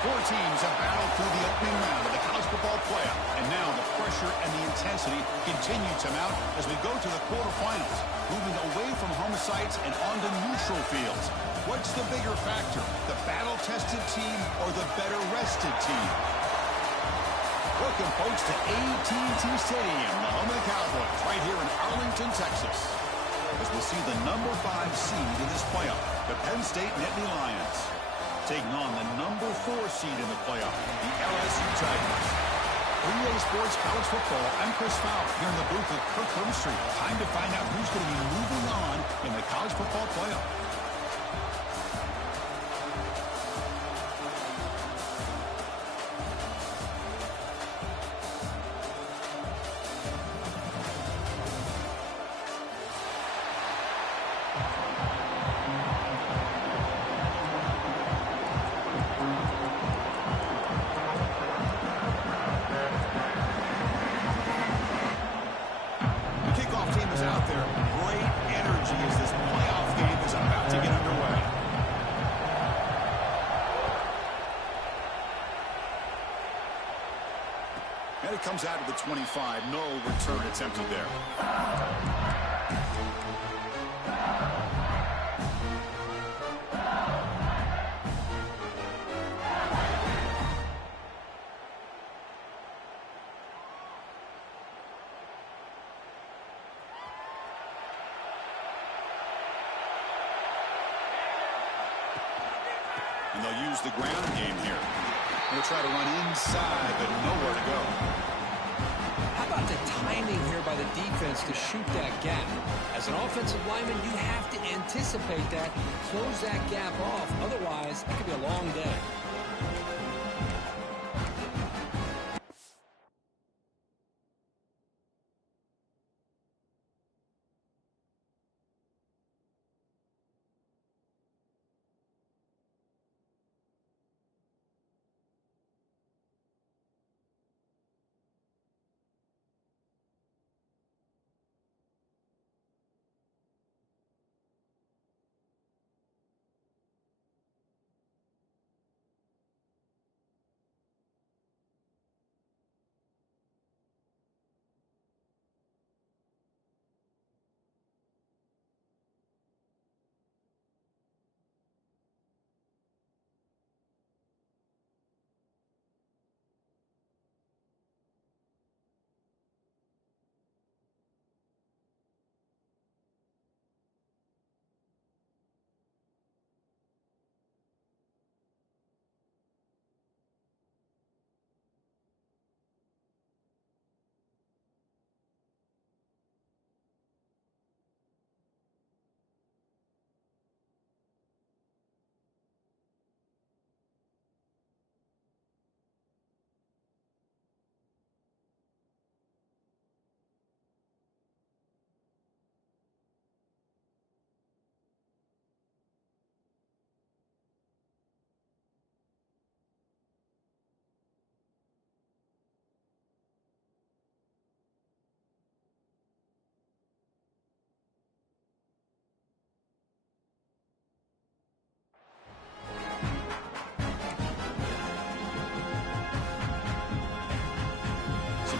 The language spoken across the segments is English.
Four teams have battled through the opening round of the college football playoff, and now the pressure and the intensity continue to mount as we go to the quarterfinals, moving away from home sites and onto neutral fields. What's the bigger factor, the battle-tested team or the better-rested team? Welcome, folks, to AT&T Stadium, the home of the Cowboys, right here in Arlington, Texas, as we'll see the number 5 seed in this playoff, the Penn State Nittany Lions, taking on the number 4 seed in the playoff, the LSU Tigers. For EA Sports College Football, I'm Chris Fowler here in the booth with Kirk Herbstreit. Time to find out who's going to be moving on in the college football playoff. And it comes out of the 25. No return attempted there. And they'll use the ground game here. They'll try to run inside, but nowhere to go. How about the timing here by the defense to shoot that gap? As an offensive lineman, you have to anticipate that, close that gap off. Otherwise, it could be a long day.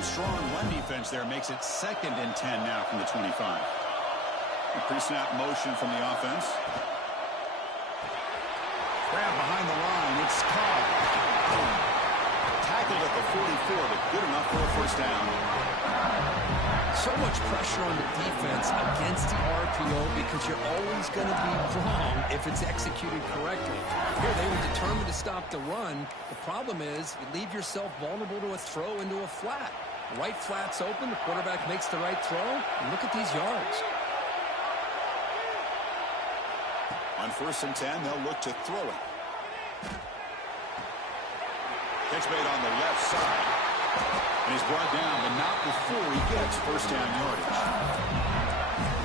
Strong run defense there makes it 2nd and 10 now from the 25. Pre-snap motion from the offense. Grab behind the line. It's caught. Tackled at the 44, but good enough for a first down. So much pressure on the defense against the RPO because you're always going to be wrong if it's executed correctly. Here, they were determined to stop the run. The problem is you leave yourself vulnerable to a throw into a flat. Right flat's open, the quarterback makes the right throw, and look at these yards. On 1st and 10, they'll look to throw it. Catch made on the left side. And he's brought down, but not before he gets first down yardage.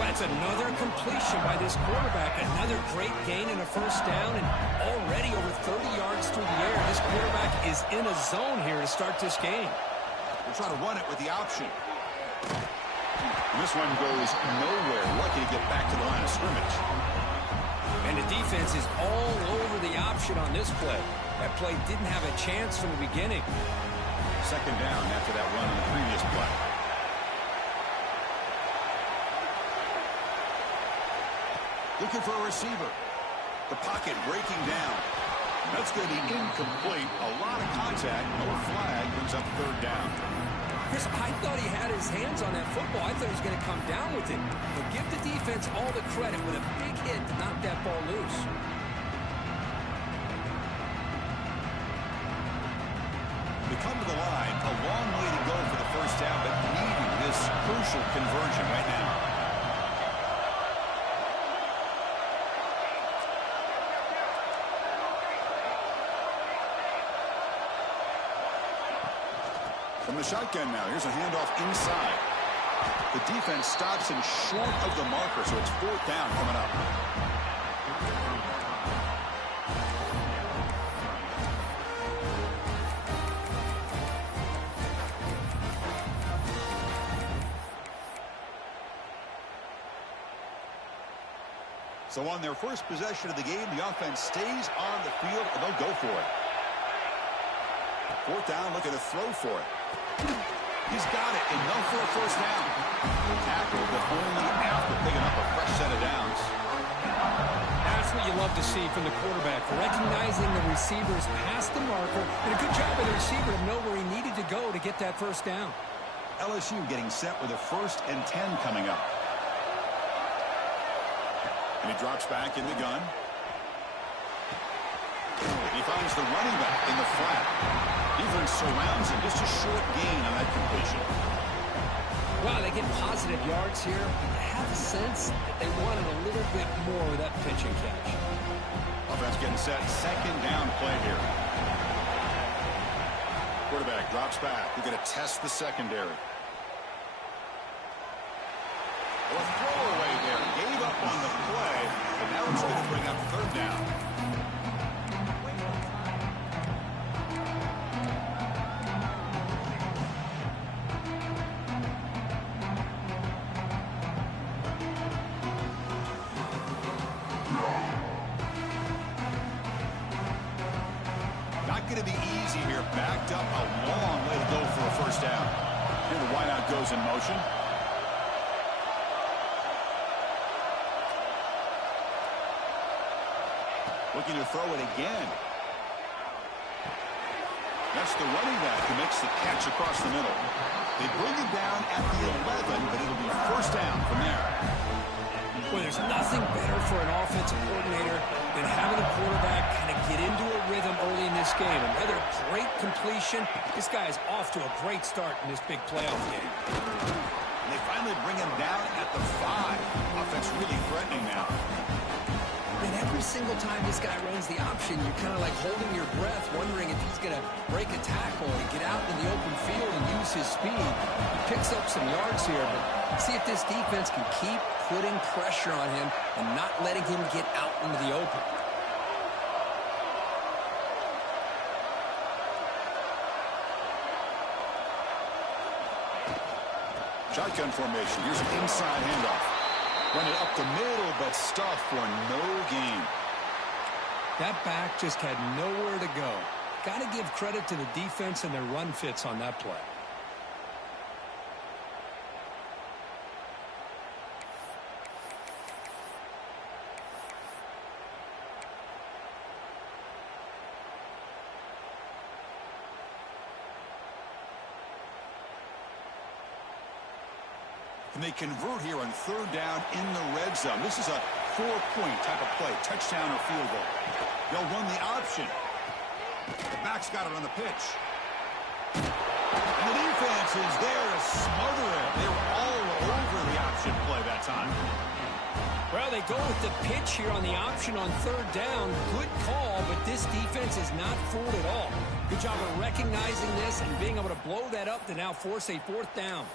Well, that's another completion by this quarterback. Another great gain and a first down, and already over 30 yards through the air. This quarterback is in a zone here to start this game. We'll try to run it with the option. And this one goes nowhere. Lucky to get back to the line of scrimmage. And the defense is all over the option on this play. That play didn't have a chance from the beginning. Second down after that run on the previous play. Looking for a receiver. The pocket breaking down. That's going to be incomplete. A lot of contact. No flag. Brings up third down. Chris, I thought he had his hands on that football. I thought he was going to come down with it. But give the defense all the credit with a big hit to knock that ball loose. They come to the line. A long way to go for the first down, but needing this crucial conversion right now. From the shotgun now, here's a handoff inside. The defense stops him short of the marker, so it's fourth down coming up. So on their first possession of the game, the offense stays on the field, and they'll go for it. Fourth down, looking to throw for it. He's got it, enough for a first down. Tackled, but only after picking up a fresh set of downs. That's what you love to see from the quarterback, recognizing the receivers past the marker, and a good job by the receiver to know where he needed to go to get that first down. LSU getting set with a 1st and 10 coming up. And he drops back in the gun. He finds the running back in the flat. Defense surrounds him. Just a short gain on that completion. Wow, they get positive yards here. I have a sense that they wanted a little bit more with that pitch and catch. Offense getting set. Second down play here. Quarterback drops back. We're going to test the secondary. A throwaway there. Gave up on the play, but now it's going to bring up third down. Not going to be easy here. Backed up a long way to go for a first down. Here the wideout goes in motion. Looking to throw it again. That's the running back who makes the catch across the middle. They bring it down at the 11, but it'll be first down from there. Well, there's nothing better for an offensive coordinator than having a quarterback kind of get into a rhythm early in this game. Another great completion. This guy is off to a great start in this big playoff game. And they finally bring him down at the 5. Offense really threatening now. And every single time this guy runs the option, you're kind of like holding your breath, wondering if he's going to break a tackle and get out in the open field and use his speed. He picks up some yards here, but see if this defense can keep putting pressure on him and not letting him get out into the open. Shotgun formation. Here's an inside handoff. Run it up the middle, but stuffed for no gain. That back just had nowhere to go. Got to give credit to the defense and their run fits on that play. And they convert here on third down in the red zone. This is a 4-point type of play, touchdown or field goal. They'll run the option. The back's got it on the pitch. And the defense is there to smother it. They were all over the option play that time. Well, they go with the pitch here on the option on third down. Good call, but this defense is not fooled at all. Good job of recognizing this and being able to blow that up to now force a fourth down.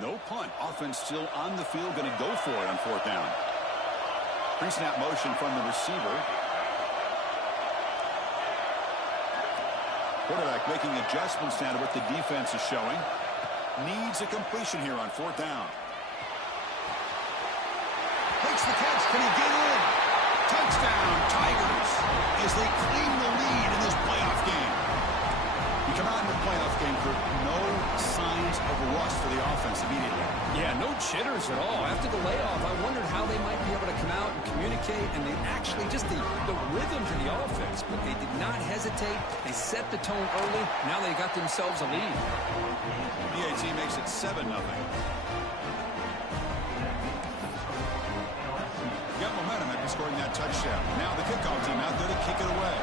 No punt. Offense still on the field, going to go for it on fourth down. Pre-snap motion from the receiver. Quarterback making adjustments now to what the defense is showing. Needs a completion here on fourth down. Makes the catch. Can he get in? Touchdown, Tigers, as they claim the lead in this playoff game. You come out in the playoff game, Kurt, no signs of rust for the offense immediately. Yeah, no jitters at all. After the layoff, I wondered how they might be able to come out and communicate, and they actually just the rhythm to the offense, but they did not hesitate. They set the tone early. Now they got themselves a lead. BAT makes it 7-0. Got momentum after scoring that touchdown. Now the kickoff team out there to kick it away.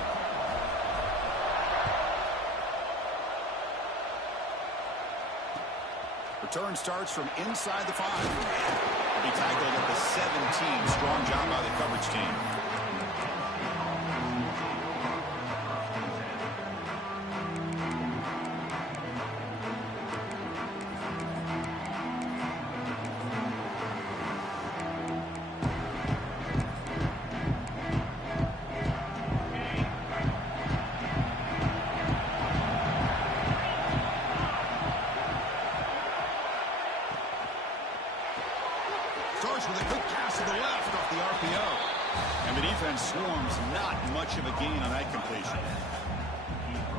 Return starts from inside the 5. He'll be tackled at the 17. Strong job by the coverage team. Starts with a quick pass to the left off the RPO. And the defense swarms. Not much of a gain on that completion.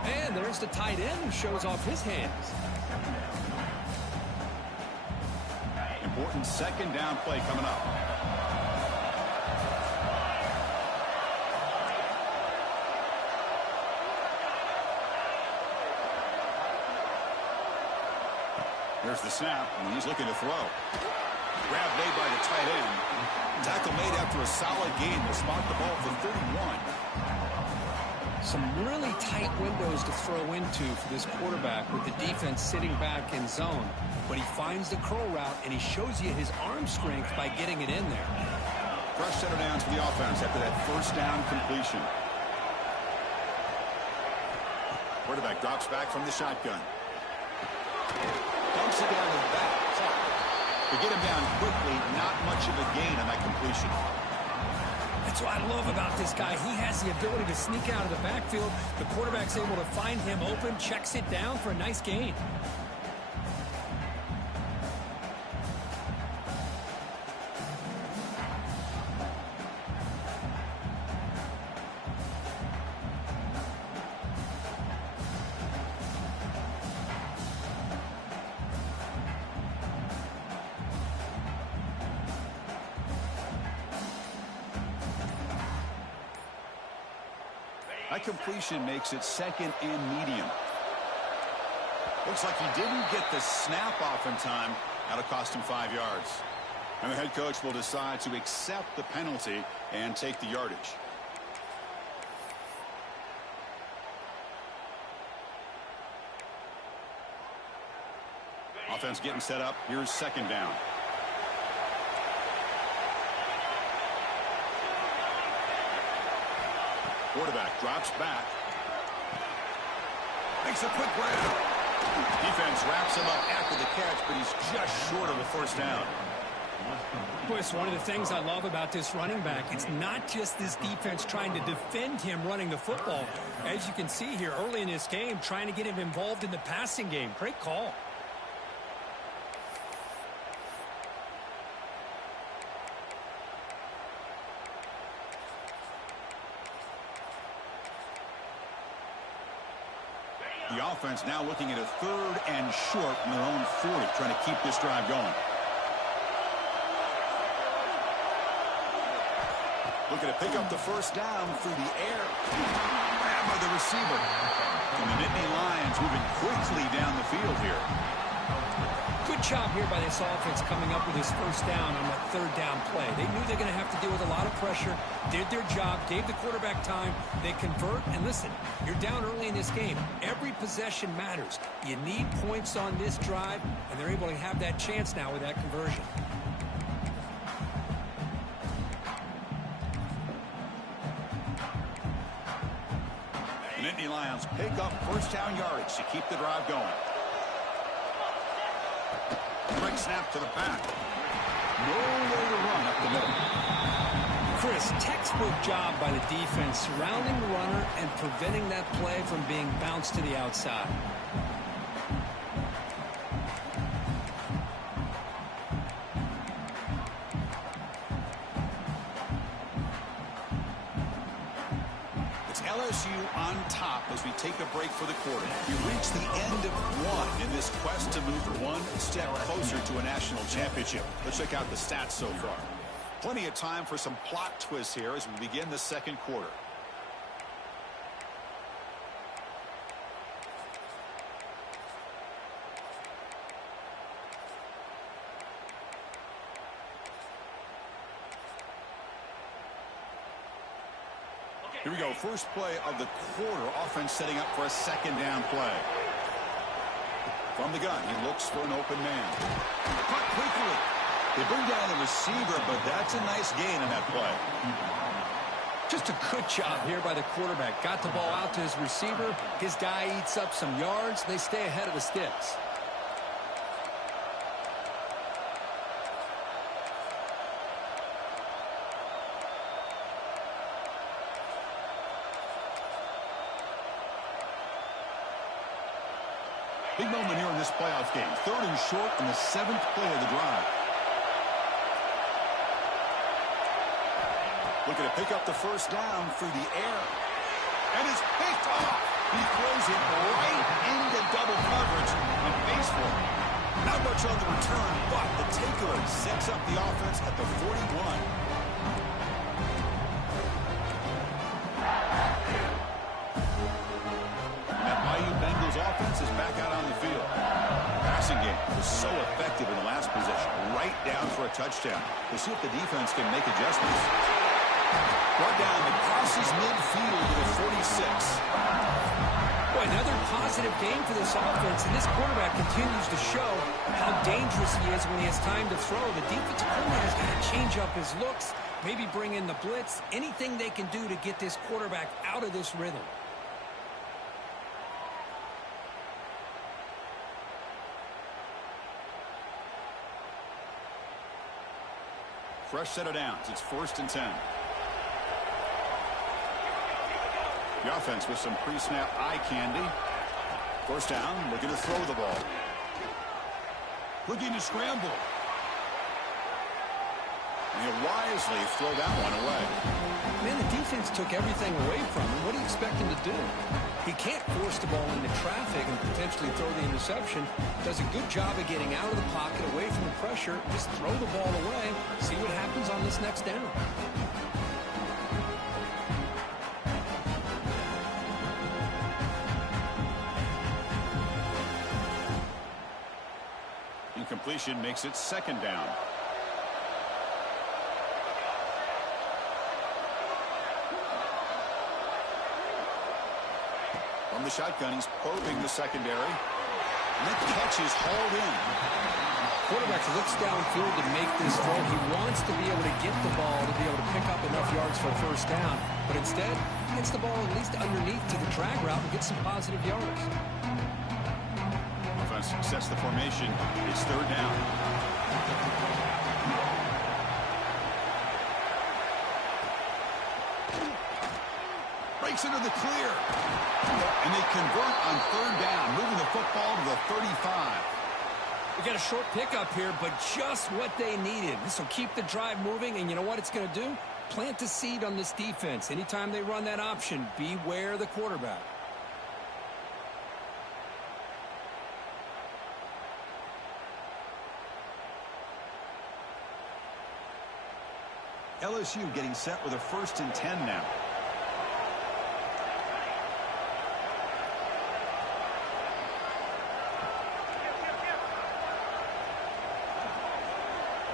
And there's the tight end who shows off his hands. Important second down play coming up. There's the snap, and he's looking to throw. Grab made by the tight end. Tackle made after a solid gain. They'll spot the ball for 31. Some really tight windows to throw into for this quarterback with the defense sitting back in zone. But he finds the curl route, and he shows you his arm strength by getting it in there. Fresh set of downs for the offense after that first down completion. Quarterback drops back from the shotgun. Dumps it down to the back. To get him down quickly, not much of a gain on that completion. That's what I love about this guy. He has the ability to sneak out of the backfield. The quarterback's able to find him open, checks it down for a nice gain. That completion makes it second and medium. Looks like he didn't get the snap off in time. That'll cost him 5 yards. And the head coach will decide to accept the penalty and take the yardage. Offense getting set up. Here's second down. Quarterback drops back. Makes a quick grab. Defense wraps him up after the catch, but he's just short of a first down. Boy, it's one of the things I love about this running back. It's not just this defense trying to defend him running the football. As you can see here early in this game, trying to get him involved in the passing game. Great call. The offense now looking at a 3rd and short from their own 40, trying to keep this drive going. Looking to pick up the first down through the air. Grab by the receiver. And the Nittany Lions moving quickly down the field here. Good job here by this offense coming up with his first down on that 3rd down play. They knew they're going to have to deal with a lot of pressure, did their job, gave the quarterback time, they convert, and listen, you're down early in this game. Every possession matters. You need points on this drive, and they're able to have that chance now with that conversion. The Nittany Lions pick up first down yardage to keep the drive going. Quick snap to the back. Nowhere to run up the middle. Chris, textbook job by the defense surrounding the runner and preventing that play from being bounced to the outside. It's LSU on top as we take a break for the quarter. We reach the end of one in this quest to move one step closer to a national championship. Let's check out the stats so far. Plenty of time for some plot twists here as we begin the second quarter. Here we go. First play of the quarter. Offense setting up for a second down play. From the gun, he looks for an open man. Cut quickly. They bring down the receiver, but that's a nice gain in that play. Just a good job here by the quarterback. Got the ball out to his receiver. His guy eats up some yards. They stay ahead of the sticks. Big moment here in this playoff game. 3rd and short in the 7th play of the drive. Looking to pick up the first down through the air. And it's picked off. He throws it right into double coverage and pays for it. Not much on the return, but the takeaway sets up the offense at the 41. Bengals offense is back out on the field. Passing game was so effective in the last possession. Right down for a touchdown. We'll see if the defense can make adjustments. Brought down and crosses midfield to the 46. Boy, another positive game for this offense, and this quarterback continues to show how dangerous he is when he has time to throw. The defensive coordinator has got to change up his looks, maybe bring in the blitz, anything they can do to get this quarterback out of this rhythm. Fresh set of downs. It's 1st and 10. The offense with some pre-snap eye candy. First down, looking to throw the ball. Looking to scramble. And he'll wisely throw that one away. Man, the defense took everything away from him. What do you expect him to do? He can't force the ball into traffic and potentially throw the interception. Does a good job of getting out of the pocket, away from the pressure. Just throw the ball away. See what happens on this next down. Incompletion makes it 2nd down. From the shotgun, he's probing the secondary. And that catch is hauled in. Quarterback looks downfield to make this throw. He wants to be able to get the ball to be able to pick up enough yards for a first down. But instead, he gets the ball at least underneath to the drag route and gets some positive yards. Offense sets the formation. It's 3rd down. Breaks into the clear. And they convert on 3rd down, moving the football to the 35. We got a short pickup here, but just what they needed. This will keep the drive moving, and you know what it's going to do? Plant a seed on this defense. Anytime they run that option, beware the quarterback. LSU getting set with a 1st and 10 now.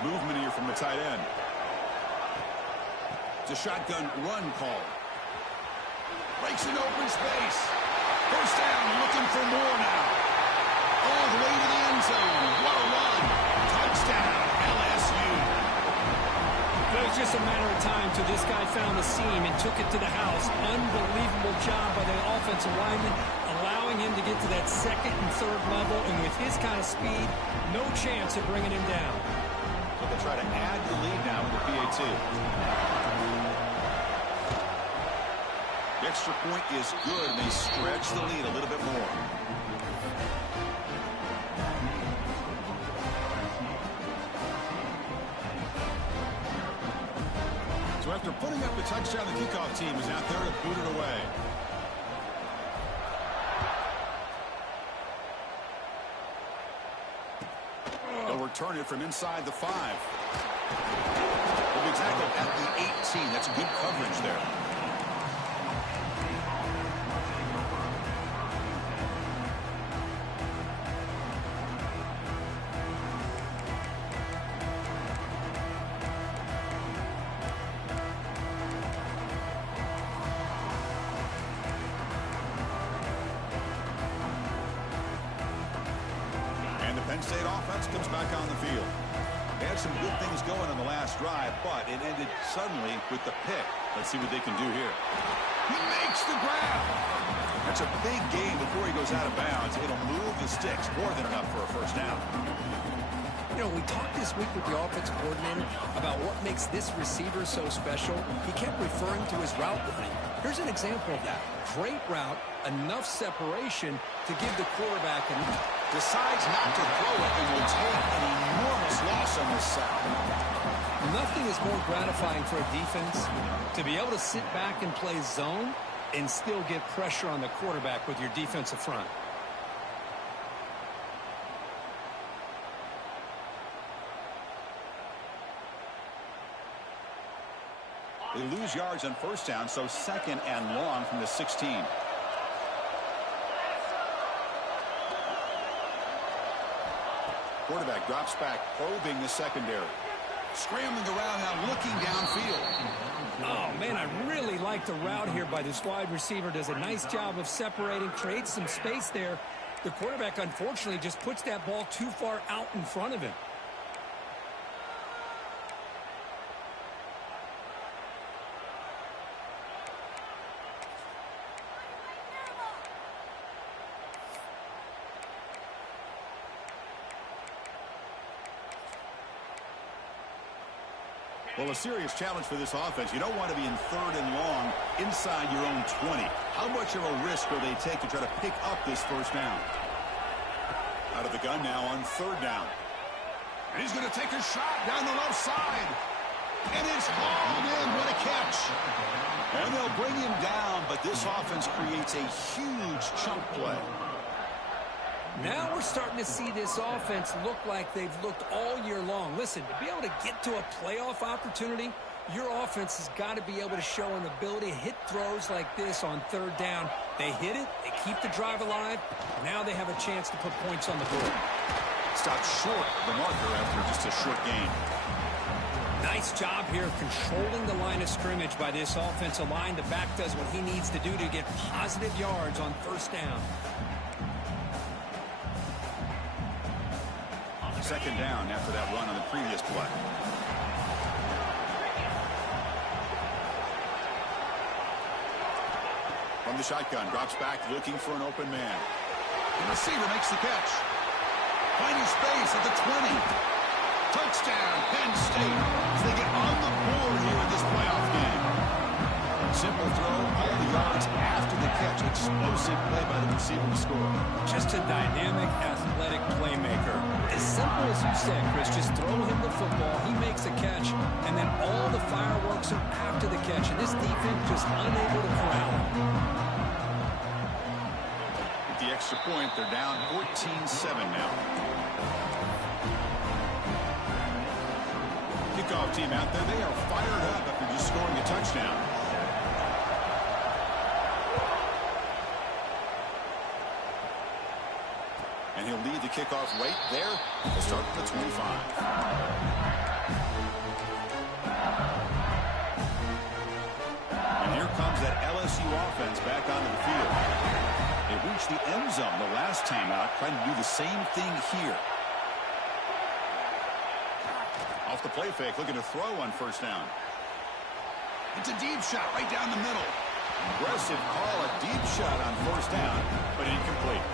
Movement here from the tight end. It's a shotgun run call. Breaks in open space. First down, looking for more now. All the way to the end zone. What a run. Touchdown, LSU. It was just a matter of time till this guy found a seam and took it to the house. Unbelievable job by the offensive lineman. A allowing him to get to that second and third level, and with his kind of speed, no chance of bringing him down. So they'll try to add the lead now with the PAT. The extra point is good, and they stretch the lead a little bit more. So after putting up the touchdown, the kickoff team is out there to boot it away. They'll return it from inside the 5. They'll be tackled at the 18. That's good coverage there. Penn State offense comes back on the field. They had some good things going on the last drive, but it ended suddenly with the pick. Let's see what they can do here. He makes the grab. That's a big gain before he goes out of bounds. It'll move the sticks more than enough for a first down. You know, we talked this week with the offensive coordinator about what makes this receiver so special. He kept referring to his route running. Here's an example of that. Great route, enough separation to give the quarterback enough. Decides not to throw it and will take an enormous loss on this sack. Nothing is more gratifying for a defense to be able to sit back and play zone and still get pressure on the quarterback with your defensive front. They lose yards on first down, so second and long from the 16. Quarterback drops back, probing the secondary. Scrambling around now, looking downfield. Oh, man, I really like the route here by this wide receiver. Does a nice job of separating, creates some space there. The quarterback, unfortunately, just puts that ball too far out in front of him. Well, a serious challenge for this offense. You don't want to be in third and long inside your own 20. How much of a risk will they take to try to pick up this first down? Out of the gun now on third down. And he's going to take a shot down the left side. And it's hauled in. What a catch. And they'll bring him down, but this offense creates a huge chunk play. Now we're starting to see this offense look like they've looked all year long. Listen, to be able to get to a playoff opportunity, your offense has got to be able to show an ability to hit throws like this on third down. They hit it, they keep the drive alive. Now they have a chance to put points on the board. Stopped short of the marker after just a short gain. Nice job here controlling the line of scrimmage by this offensive line. The back does what he needs to do to get positive yards on first down. Second down after that run on the previous play. From the shotgun, drops back looking for an open man. The receiver makes the catch. Finding space at the 20. Touchdown, Penn State, as they get on the board here in this playoff game. Simple throw, all the yards after the catch. Explosive play by the receiver to score. Just a dynamic, athletic playmaker. As simple as you said, Chris, just throw him the football, he makes a catch, and then all the fireworks are after the catch, and this defense just unable to corral him. With the extra point, they're down 14-7 now. Kickoff team out there, they are fired up after just scoring a touchdown. And he'll lead the kickoff right there. We'll start from the 25. And here comes that LSU offense back onto the field. They reached the end zone the last time out, trying to do the same thing here. Off the play fake, looking to throw on first down. It's a deep shot right down the middle. Aggressive call, a deep shot on first down, but incomplete.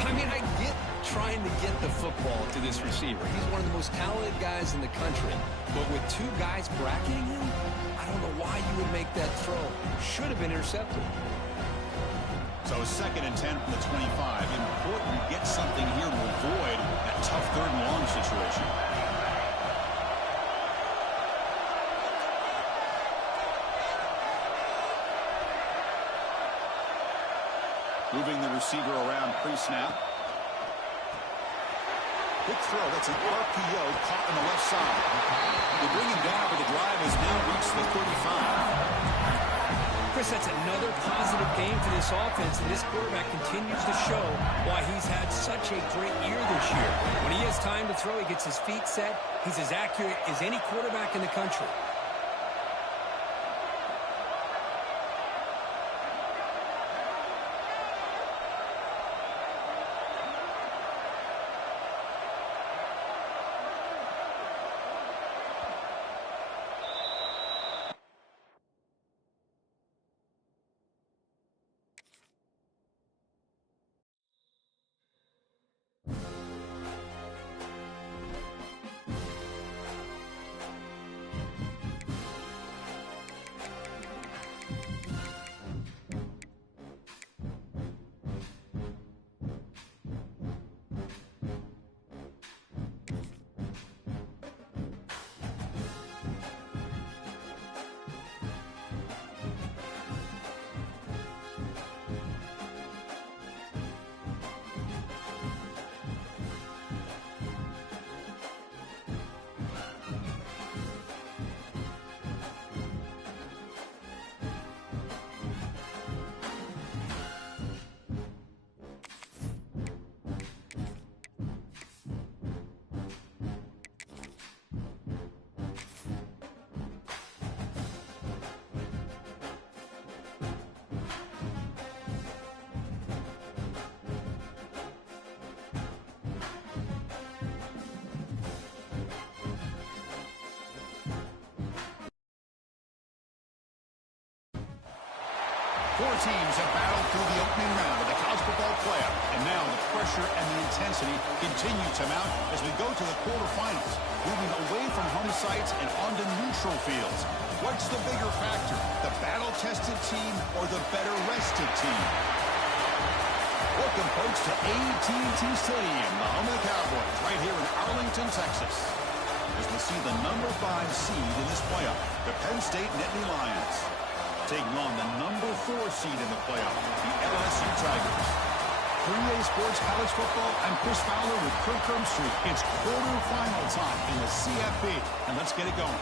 I mean, I get trying to get the football to this receiver. He's one of the most talented guys in the country. But with two guys bracketing him, I don't know why you would make that throw. Should have been intercepted. So 2nd and 10 from the 25. Important to get something here to avoid that tough 3rd and long situation. Moving the receiver around pre-snap. Quick throw. That's an RPO caught on the left side. They bring him down, but the drive has now reached the 35. Chris, that's another positive game for this offense, and this quarterback continues to show why he's had such a great year this year. When he has time to throw, he gets his feet set. He's as accurate as any quarterback in the country. Four teams have battled through the opening round of the college football playoff, and now the pressure and the intensity continue to mount as we go to the quarterfinals, moving away from home sites and onto neutral fields. What's the bigger factor, the battle-tested team or the better-rested team? Welcome, folks, to AT&T Stadium, the home of the Cowboys, right here in Arlington, Texas, as we see the number 5 seed in this playoff, the Penn State Nittany Lions, taking on the number 4 seed in the playoff, the LSU Tigers. 3A Sports College Football, I'm Chris Fowler with Kirk Street. It's quarterfinal time in the CFP, and let's get it going.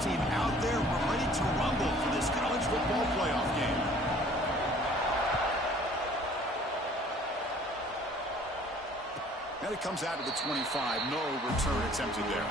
Team out there, we're ready to rumble for this college football playoff game. And it comes out to the 25. No return attempted there.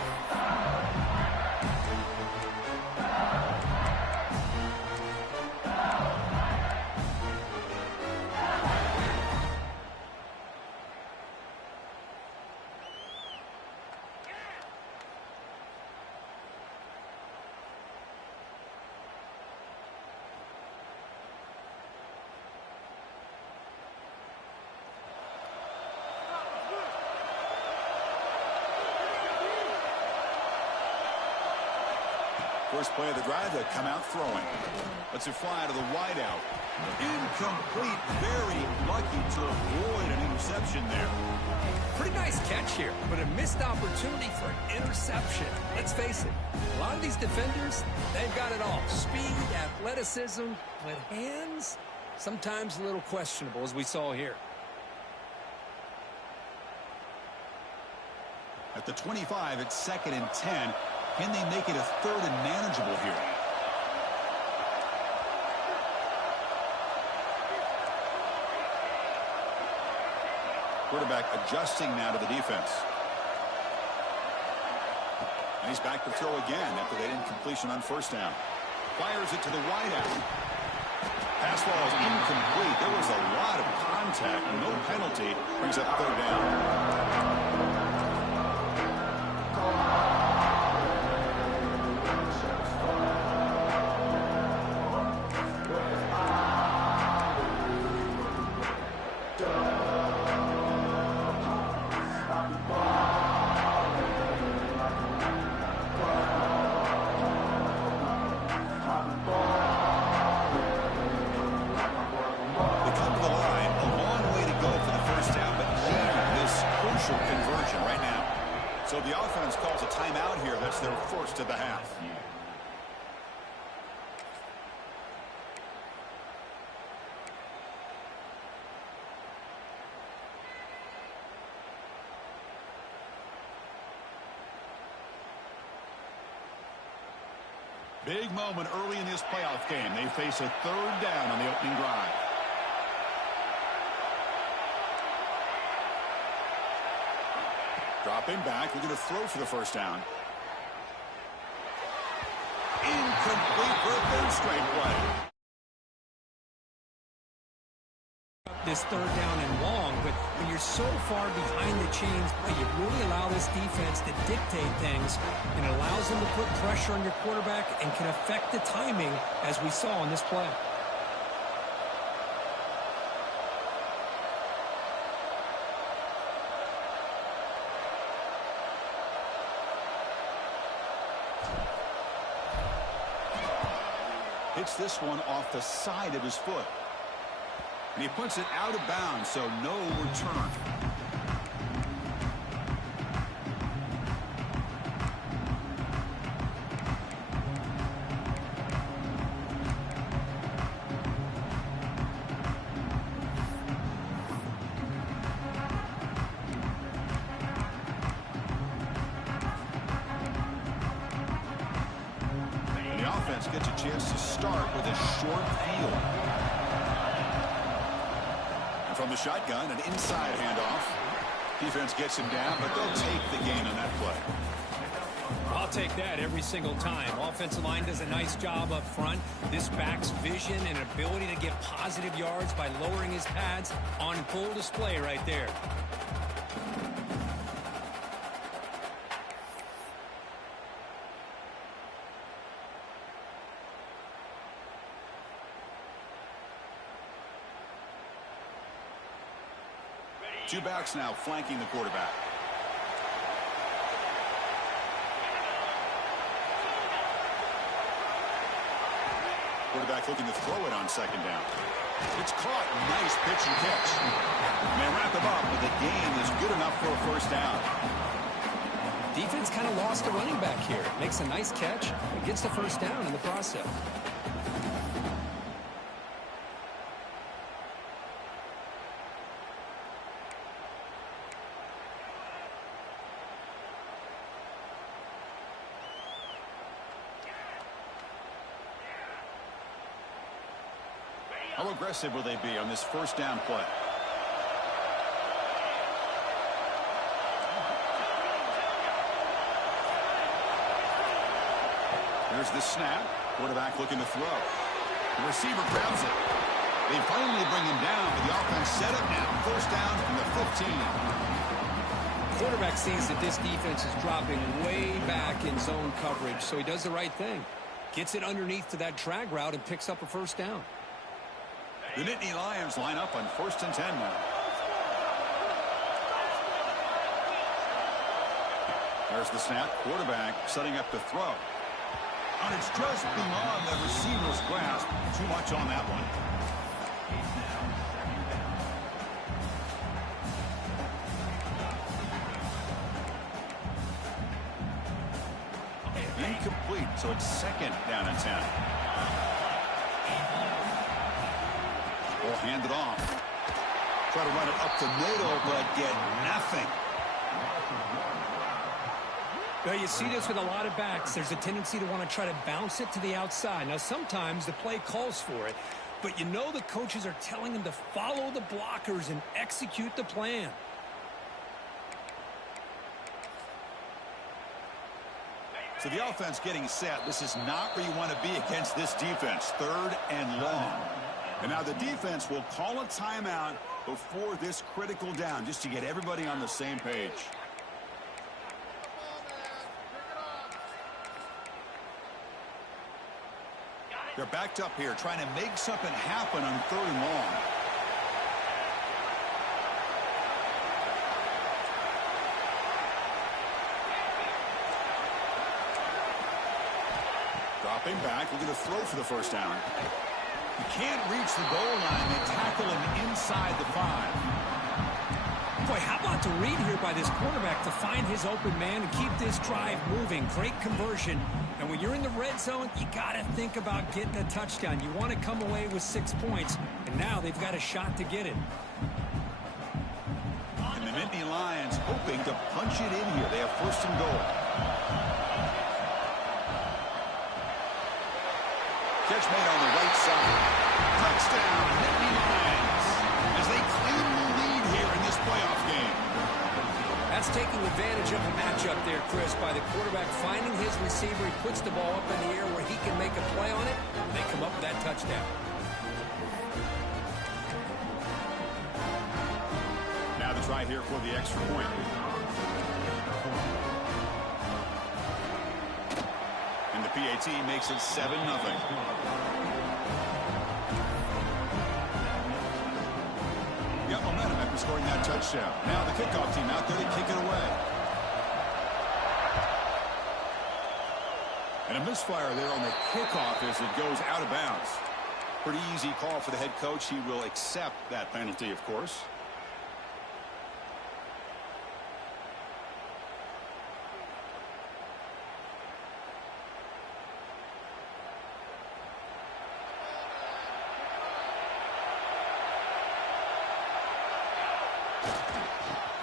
First play of the drive, they come out throwing. Let's it fly to the wideout. Incomplete. Very lucky to avoid an interception there. Pretty nice catch here, but a missed opportunity for an interception. Let's face it, a lot of these defenders, they've got it all. Speed, athleticism, but hands, sometimes a little questionable, as we saw here. At the 25, it's 2nd and 10. Can they make it a third and manageable here? Quarterback adjusting now to the defense. And he's back to throw again after that incompletion on first down. Fires it to the wideout. Pass ball is incomplete. There was a lot of contact. No penalty. Brings up third down. Conversion right now. So the offense calls a timeout here. That's their first of the half. Big moment early in this playoff game. They face a third down on the opening drive. Dropping back, looking to throw for the first down. Incomplete for a third straight play. This third down and long, but when you're so far behind the chains, you really allow this defense to dictate things, and it allows them to put pressure on your quarterback and can affect the timing, as we saw in this play. Hits this one off the side of his foot. And he puts it out of bounds, so no return. Gets a chance to start with a short field. And from the shotgun, an inside handoff. Defense gets him down, but they'll take the gain on that play. I'll take that every single time. Offensive line does a nice job up front. This back's vision and ability to get positive yards by lowering his pads on full display right there. Two backs now flanking the quarterback. Quarterback looking to throw it on second down. It's caught. Nice pitch and catch. And they wrap him up, but the gain is good enough for a first down. Defense kind of lost a running back here. Makes a nice catch and gets the first down in the process. How aggressive will they be on this first down play? There's the snap. Quarterback looking to throw. The receiver grabs it. They finally bring him down, but the offense set up now. First down from the 15. Quarterback sees that this defense is dropping way back in zone coverage, so he does the right thing. Gets it underneath to that drag route and picks up a first down. The Nittany Lions line up on 1st and 10 now. There's the snap. Quarterback setting up to throw. And it's just beyond the receiver's grasp. Too much on that one. Incomplete, so it's second down and 10. Will hand it off. Try to run it up the middle, but get nothing. Well, you see this with a lot of backs. There's a tendency to want to try to bounce it to the outside. Now, sometimes the play calls for it, but you know the coaches are telling them to follow the blockers and execute the plan. So the offense getting set. This is not where you want to be against this defense. 3rd and long. And now the defense will call a timeout before this critical down, just to get everybody on the same page. They're backed up here, trying to make something happen on 3rd and long. Dropping back, looking to throw for the first down. He can't reach the goal line. They tackle him inside the 5. Boy, how about the read here by this quarterback to find his open man and keep this drive moving. Great conversion. And when you're in the red zone, you got to think about getting a touchdown. You want to come away with 6 points, and now they've got a shot to get it. And the Nittany Lions hoping to punch it in here. They have 1st and goal. Catch made on the right side. Touchdown, Nittany Lions, as they claim the lead here in this playoff game. That's taking advantage of a matchup there, Chris, by the quarterback finding his receiver. He puts the ball up in the air where he can make a play on it, and they come up with that touchdown. Now the try here for the extra point. And the PAT makes it 7-0. Got momentum after scoring that touchdown. Now the kickoff team out there to kick it away. And a misfire there on the kickoff as it goes out of bounds. Pretty easy call for the head coach. He will accept that penalty, of course.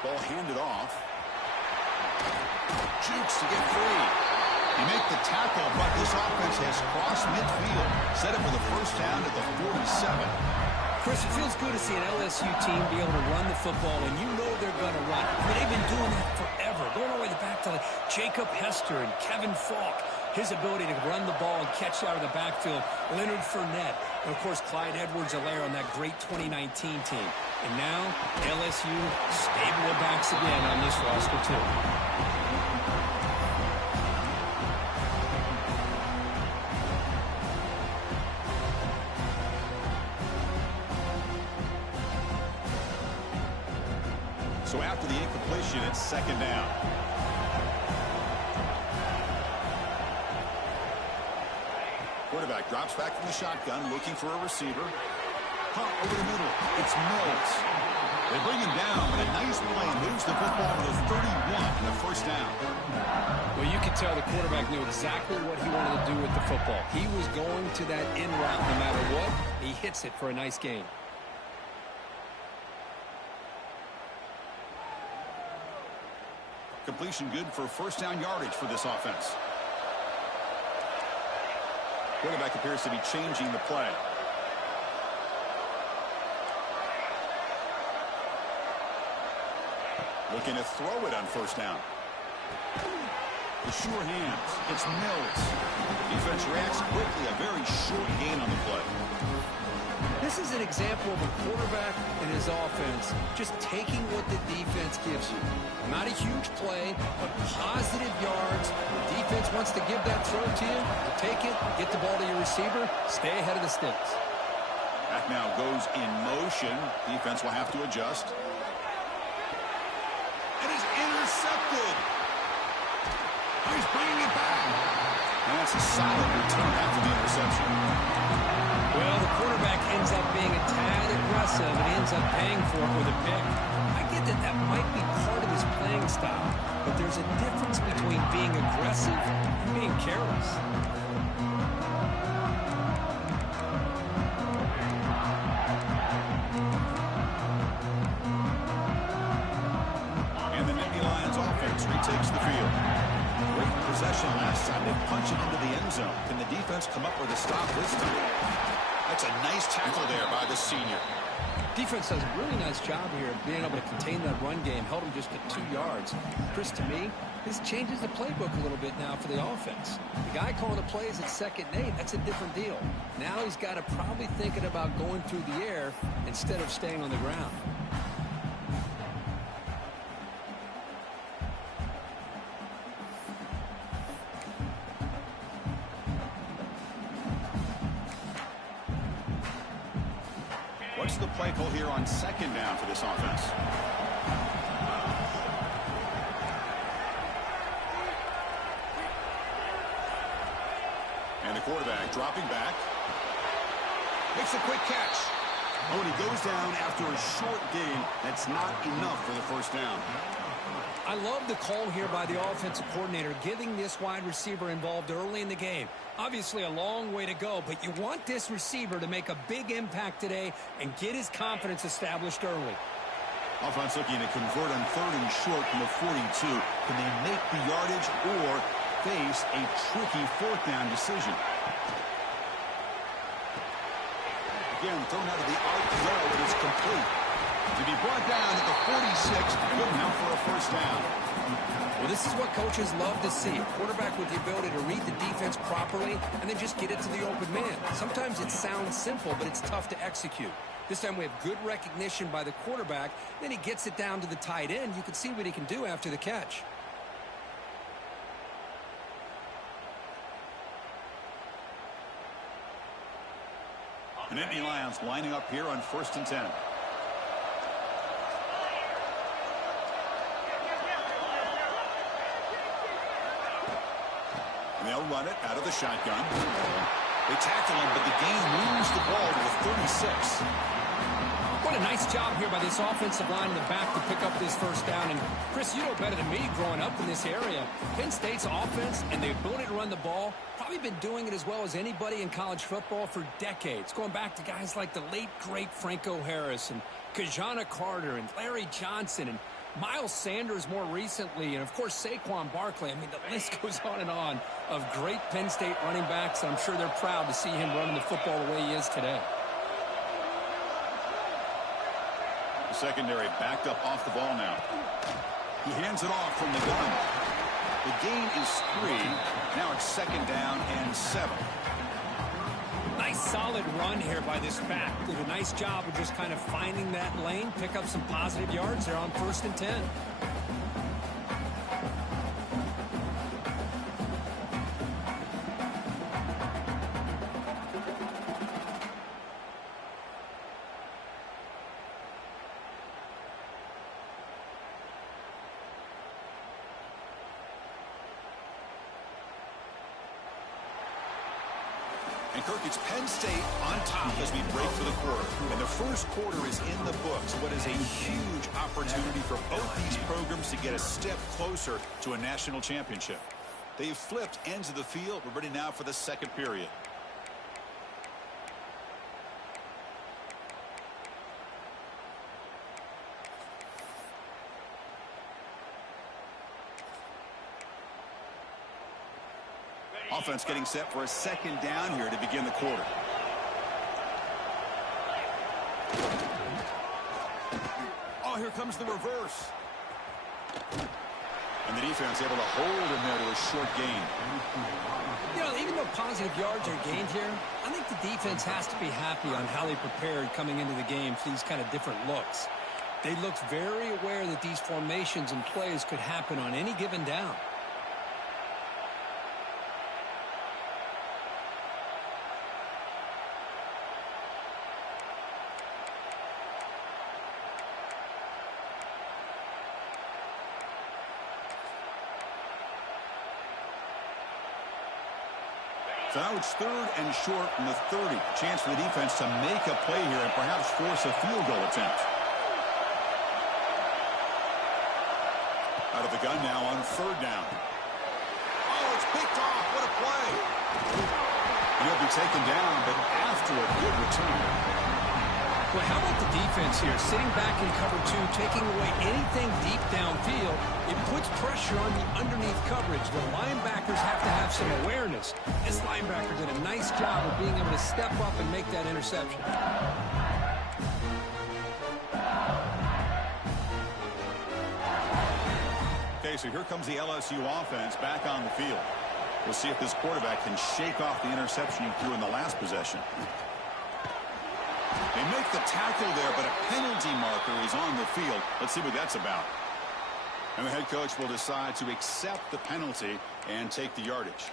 Ball handed off. Jukes to get free. You make the tackle, but this offense has crossed midfield. Set up for the first down at the 47. Chris, it feels good to see an LSU team be able to run the football, and you know they're going to run. I mean, they've been doing that forever. Going all the way back to Jacob Hester and Kevin Falk. His ability to run the ball and catch out of the backfield. Leonard Fournette. And, of course, Clyde Edwards-Helaire on that great 2019 team. And now, LSU stable of backs again on this roster, too. So after the incompletion, it's 2nd down. Quarterback drops back from the shotgun, looking for a receiver. Pump over the middle. It's Mills. They bring him down, but a nice play moves the football to the 31 and the first down. Well, you could tell the quarterback knew exactly what he wanted to do with the football. He was going to that in route no matter what. He hits it for a nice gain. Completion good for first down yardage for this offense. Quarterback appears to be changing the play. Looking to throw it on first down. The sure hands. It's Mills. Defense reacts quickly. A very short gain on the play. This is an example of a quarterback and his offense just taking what the defense gives you. Not a huge play, but positive yards. The defense wants to give that throw to you. You take it, get the ball to your receiver, stay ahead of the sticks. Back now goes in motion. Defense will have to adjust. It is intercepted. He's bringing it back. And that's a solid return after the interception. Well, the quarterback ends up being a tad aggressive and ends up paying for it with a pick. I get that that might be part of his playing style, but there's a difference between being aggressive and being careless. And the Nittany Lions offense retakes the field. They punch it into the end zone. Can the defense come up with a stop this time? That's a nice tackle there by the senior. Defense does a really nice job here of being able to contain that run game, held him just at 2 yards. Chris, to me, this changes the playbook a little bit now for the offense. The guy calling the plays at 2nd and 8, that's a different deal. Now he's got to probably thinking about going through the air instead of staying on the ground. What's the play call here on 2nd down for this offense? And the quarterback dropping back. Makes a quick catch. Oh, and he goes down after a short gain. That's not enough for the first down. I love the call here by the offensive coordinator, getting this wide receiver involved early in the game. Obviously a long way to go, but you want this receiver to make a big impact today and get his confidence established early. Offense looking to convert on 3rd and short from the 42. Can they make the yardage or face a tricky 4th down decision? Again, thrown out of the RPO, it is complete. To be brought down at the 46, good enough for a first down. Well, this is what coaches love to see. A quarterback with the ability to read the defense properly and then just get it to the open man. Sometimes it sounds simple, but it's tough to execute. This time we have good recognition by the quarterback. Then he gets it down to the tight end. You can see what he can do after the catch. And Nittany Lions lining up here on 1st and 10. And they'll run it out of the shotgun. They tackle him, but the game moves the ball to the 36. What a nice job here by this offensive line in the back to pick up this first down. And, Chris, you know better than me growing up in this area. Penn State's offense and the ability to run the ball, probably been doing it as well as anybody in college football for decades. Going back to guys like the late, great Franco Harris and Kajana Carter and Larry Johnson and Miles Sanders more recently, and, of course, Saquon Barkley. I mean, the list goes on of great Penn State running backs, and I'm sure they're proud to see him running the football the way he is today. The secondary backed up off the ball now. He hands it off from the gun. The gain is 3. Now it's 2nd down and 7. Nice solid run here by this back. Did a nice job of just kind of finding that lane, pick up some positive yards there on 1st and 10. And Kirk, it's Penn State on top as we break for the quarter. And the first quarter is in the books. What is a huge opportunity for both these programs to get a step closer to a national championship. They've flipped ends of the field. We're ready now for the second period. Offense getting set for a 2nd down here to begin the quarter. Oh, here comes the reverse. And the defense able to hold him there to a short gain. You know, even though positive yards are gained here, I think the defense has to be happy on how they prepared coming into the game for these kind of different looks. They looked very aware that these formations and plays could happen on any given down. So now it's 3rd and short from the 30. Chance for the defense to make a play here and perhaps force a field goal attempt. Out of the gun now on 3rd down. Oh, it's picked off. What a play. He'll be taken down, but after a good return. Well, how about the defense here? Sitting back in cover two, taking away anything deep downfield, it puts pressure on the underneath coverage. The linebackers have to have some awareness. This linebacker did a nice job of being able to step up and make that interception. Okay, so here comes the LSU offense back on the field. We'll see if this quarterback can shake off the interception he threw in the last possession. They make the tackle there, but a penalty marker is on the field. Let's see what that's about. And the head coach will decide to accept the penalty and take the yardage.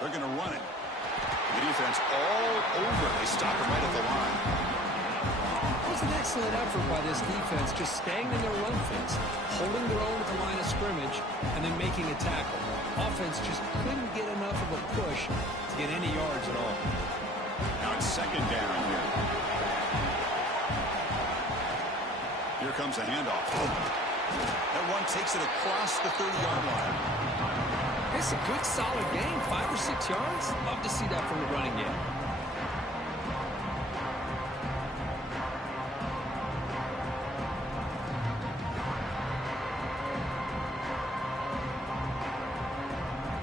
They're going to run it. The defense all over. They stop him right at the line. It was an excellent effort by this defense, just staying in their run fence, holding their own at the line of scrimmage, and then making a tackle. Offense just couldn't get enough of a push to get any yards at all. Now it's second down here. Here comes a handoff. That one takes it across the 30-yard line. It's a good, solid game, 5 or 6 yards. Love to see that from the running game.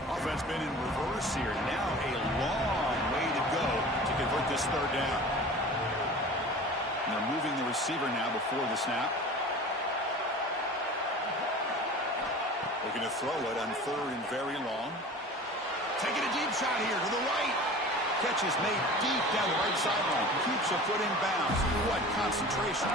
Offense been in reverse here. Now a long way to go to convert this third down. And they're moving the receiver now before the snap. Looking to throw it on third and very long. Taking a deep shot here to the right. Catch is made deep down the right sideline. Keeps a foot in bounds. What concentration.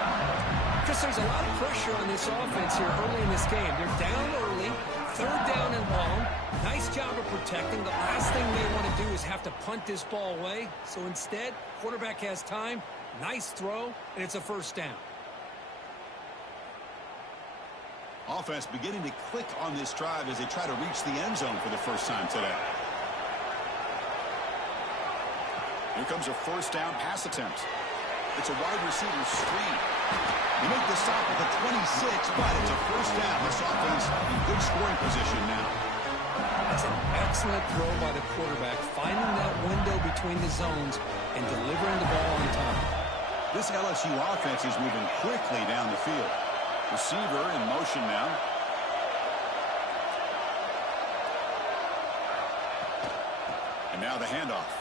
Chris, there's a lot of pressure on this offense here early in this game. They're down early, third down and long. Nice job of protecting. The last thing they want to do is have to punt this ball away. So instead, quarterback has time. Nice throw, and it's a first down. Offense beginning to click on this drive as they try to reach the end zone for the first time today. Here comes a first down pass attempt. It's a wide receiver screen. They make the stop at the 26, but it's a first down. This offense in good scoring position now. That's an excellent throw by the quarterback, finding that window between the zones and delivering the ball on time. This LSU offense is moving quickly down the field. Receiver in motion now. And now the handoff.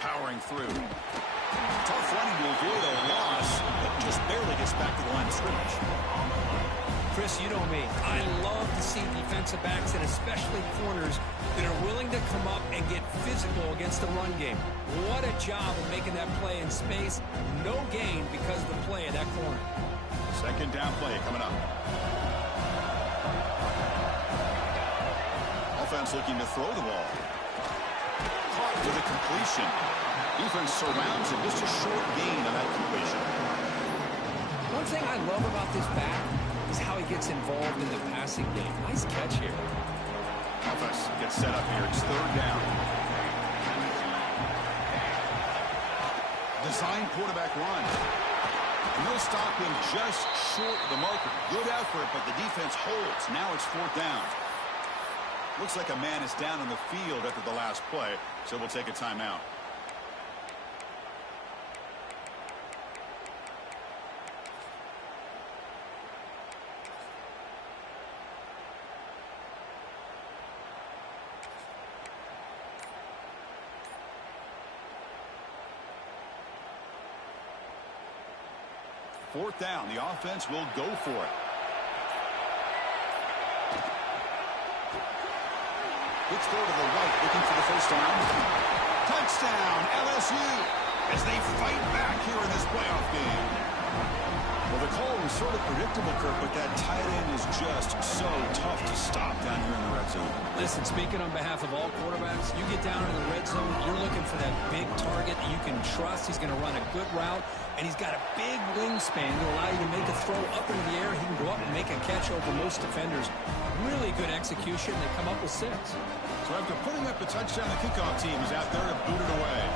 Powering through. Tough running to avoid a loss, but just barely gets back to the line of scrimmage. Chris, you know me. I love to see defensive backs and especially corners that are willing to come up and get physical against the run game. What a job of making that play in space. No gain because of the play of that corner. Second down play coming up. Offense looking to throw the ball. Caught with a completion. Defense surrounds him. Just a short gain on that completion. One thing I love about this back is how he gets involved in the passing game. Nice catch here. Offense gets set up here. It's third down. Design quarterback run. And they'll stop him just short of the marker. Good effort, but the defense holds. Now it's fourth down. Looks like a man is down on the field after the last play, so we'll take a timeout. Fourth down. The offense will go for it. Let's throw to the right, looking for the first down. Touchdown, LSU, as they fight back here in this playoff game. Well, the call was sort of predictable, Kirk, but that tight end is just so tough to stop down here in the red zone. Listen, speaking on behalf of all quarterbacks, you get down in the red zone, you're looking for that big target that you can trust. He's going to run a good route, and he's got a big wingspan to allow you to make a throw up into the air. He can go up and make a catch over most defenders. Really good execution. They come up with 6. So after putting up the touchdown, the kickoff team is out there to boot it away.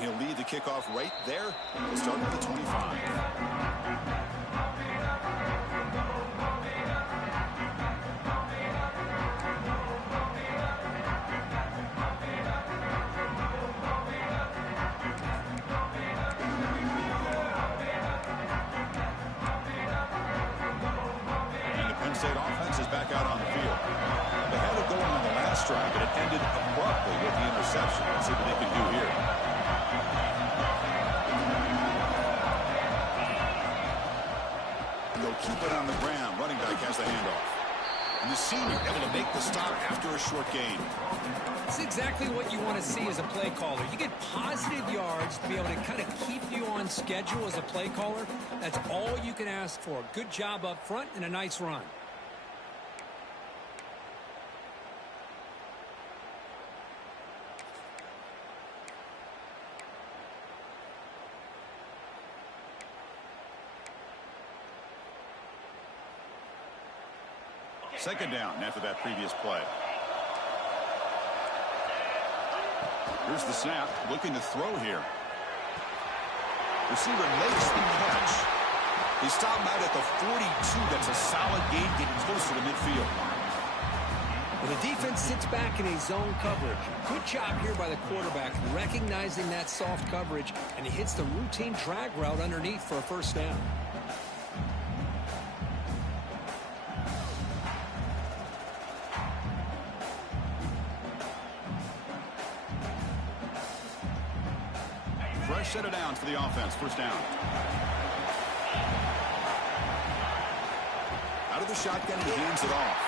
And he'll lead the kickoff right there. We'll start at the 25. State offense is back out on the field. They had it going on the last drive, but it ended abruptly with the interception. Let's see what they can do here. And they'll keep it on the ground. Running back has the handoff. And the senior able to make the stop after a short gain. It's exactly what you want to see as a play caller. You get positive yards to be able to kind of keep you on schedule as a play caller. That's all you can ask for. Good job up front and a nice run. Second down after that previous play. Here's the snap. Looking to throw here. Receiver makes the catch. He stopped out at the 42. That's a solid gain, getting closer to midfield. Well, the defense sits back in a zone coverage. Good job here by the quarterback, recognizing that soft coverage, and he hits the routine drag route underneath for a first down. Fresh set of downs for the offense. First down. Out of the shotgun, he hands it off.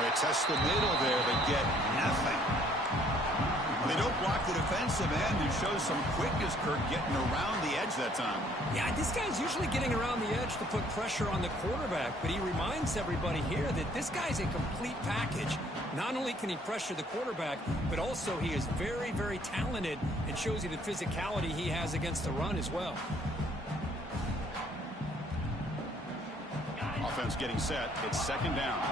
They test the middle there, but get nothing. They don't block the defensive end, who shows some quickness, Kirk, getting around the edge that time. Yeah, this guy's usually getting around the edge to put pressure on the quarterback, but he reminds everybody here that this guy's a complete package. Not only can he pressure the quarterback, but also he is very, very talented and shows you the physicality he has against the run as well. Offense getting set. It's second down.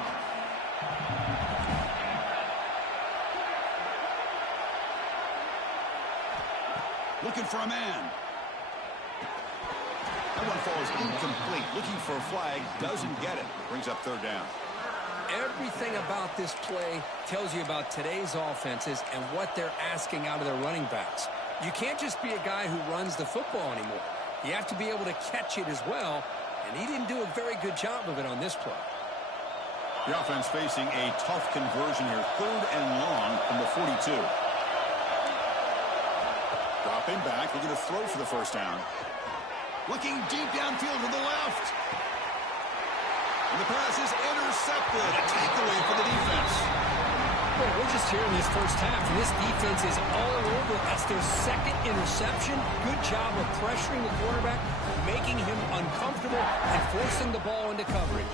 Looking for a man. That one falls incomplete. Looking for a flag. Doesn't get it. Brings up third down. Everything about this play tells you about today's offenses and what they're asking out of their running backs. You can't just be a guy who runs the football anymore. You have to be able to catch it as well, and he didn't do a very good job of it on this play. The offense facing a tough conversion here. Third and long from the 42. Dropping back, looking to throw for the first down. Looking deep downfield to the left. And the pass is intercepted. A takeaway for the defense. Well, we're just here in this first half, and this defense is all over. That's their second interception. Good job of pressuring the quarterback, making him uncomfortable, and forcing the ball into coverage.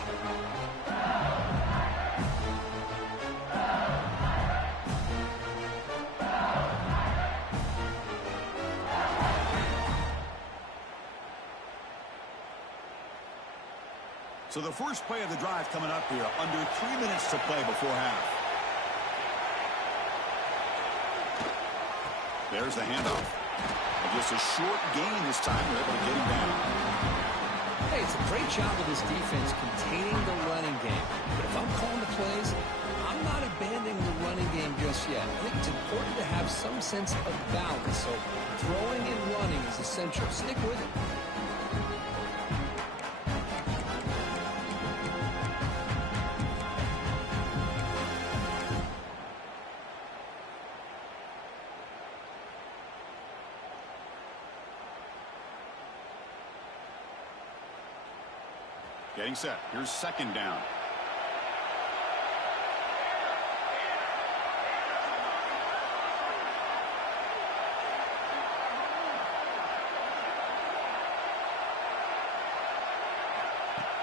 So the first play of the drive coming up here. Under 3 minutes to play before half. There's the handoff. And just a short gain this time. They're able to get him down. Hey, it's a great job of this defense containing the running game. But if I'm calling the plays, I'm not abandoning the running game just yet. I think it's important to have some sense of balance. So throwing and running is essential. Stick with it. Getting set. Here's second down.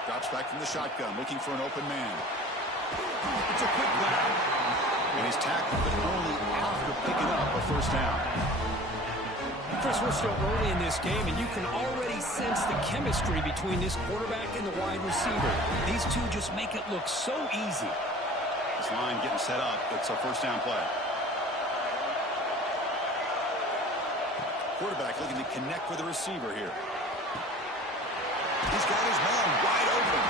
Drops back from the shotgun, looking for an open man. It's a quick grab. And he's tackled, but only after picking up a first down. Chris, we're still early in this game, and you can already sense the chemistry between this quarterback and the wide receiver. These two just make it look so easy. This line getting set up. It's a first down play. Quarterback looking to connect with the receiver here. He's got his man wide open.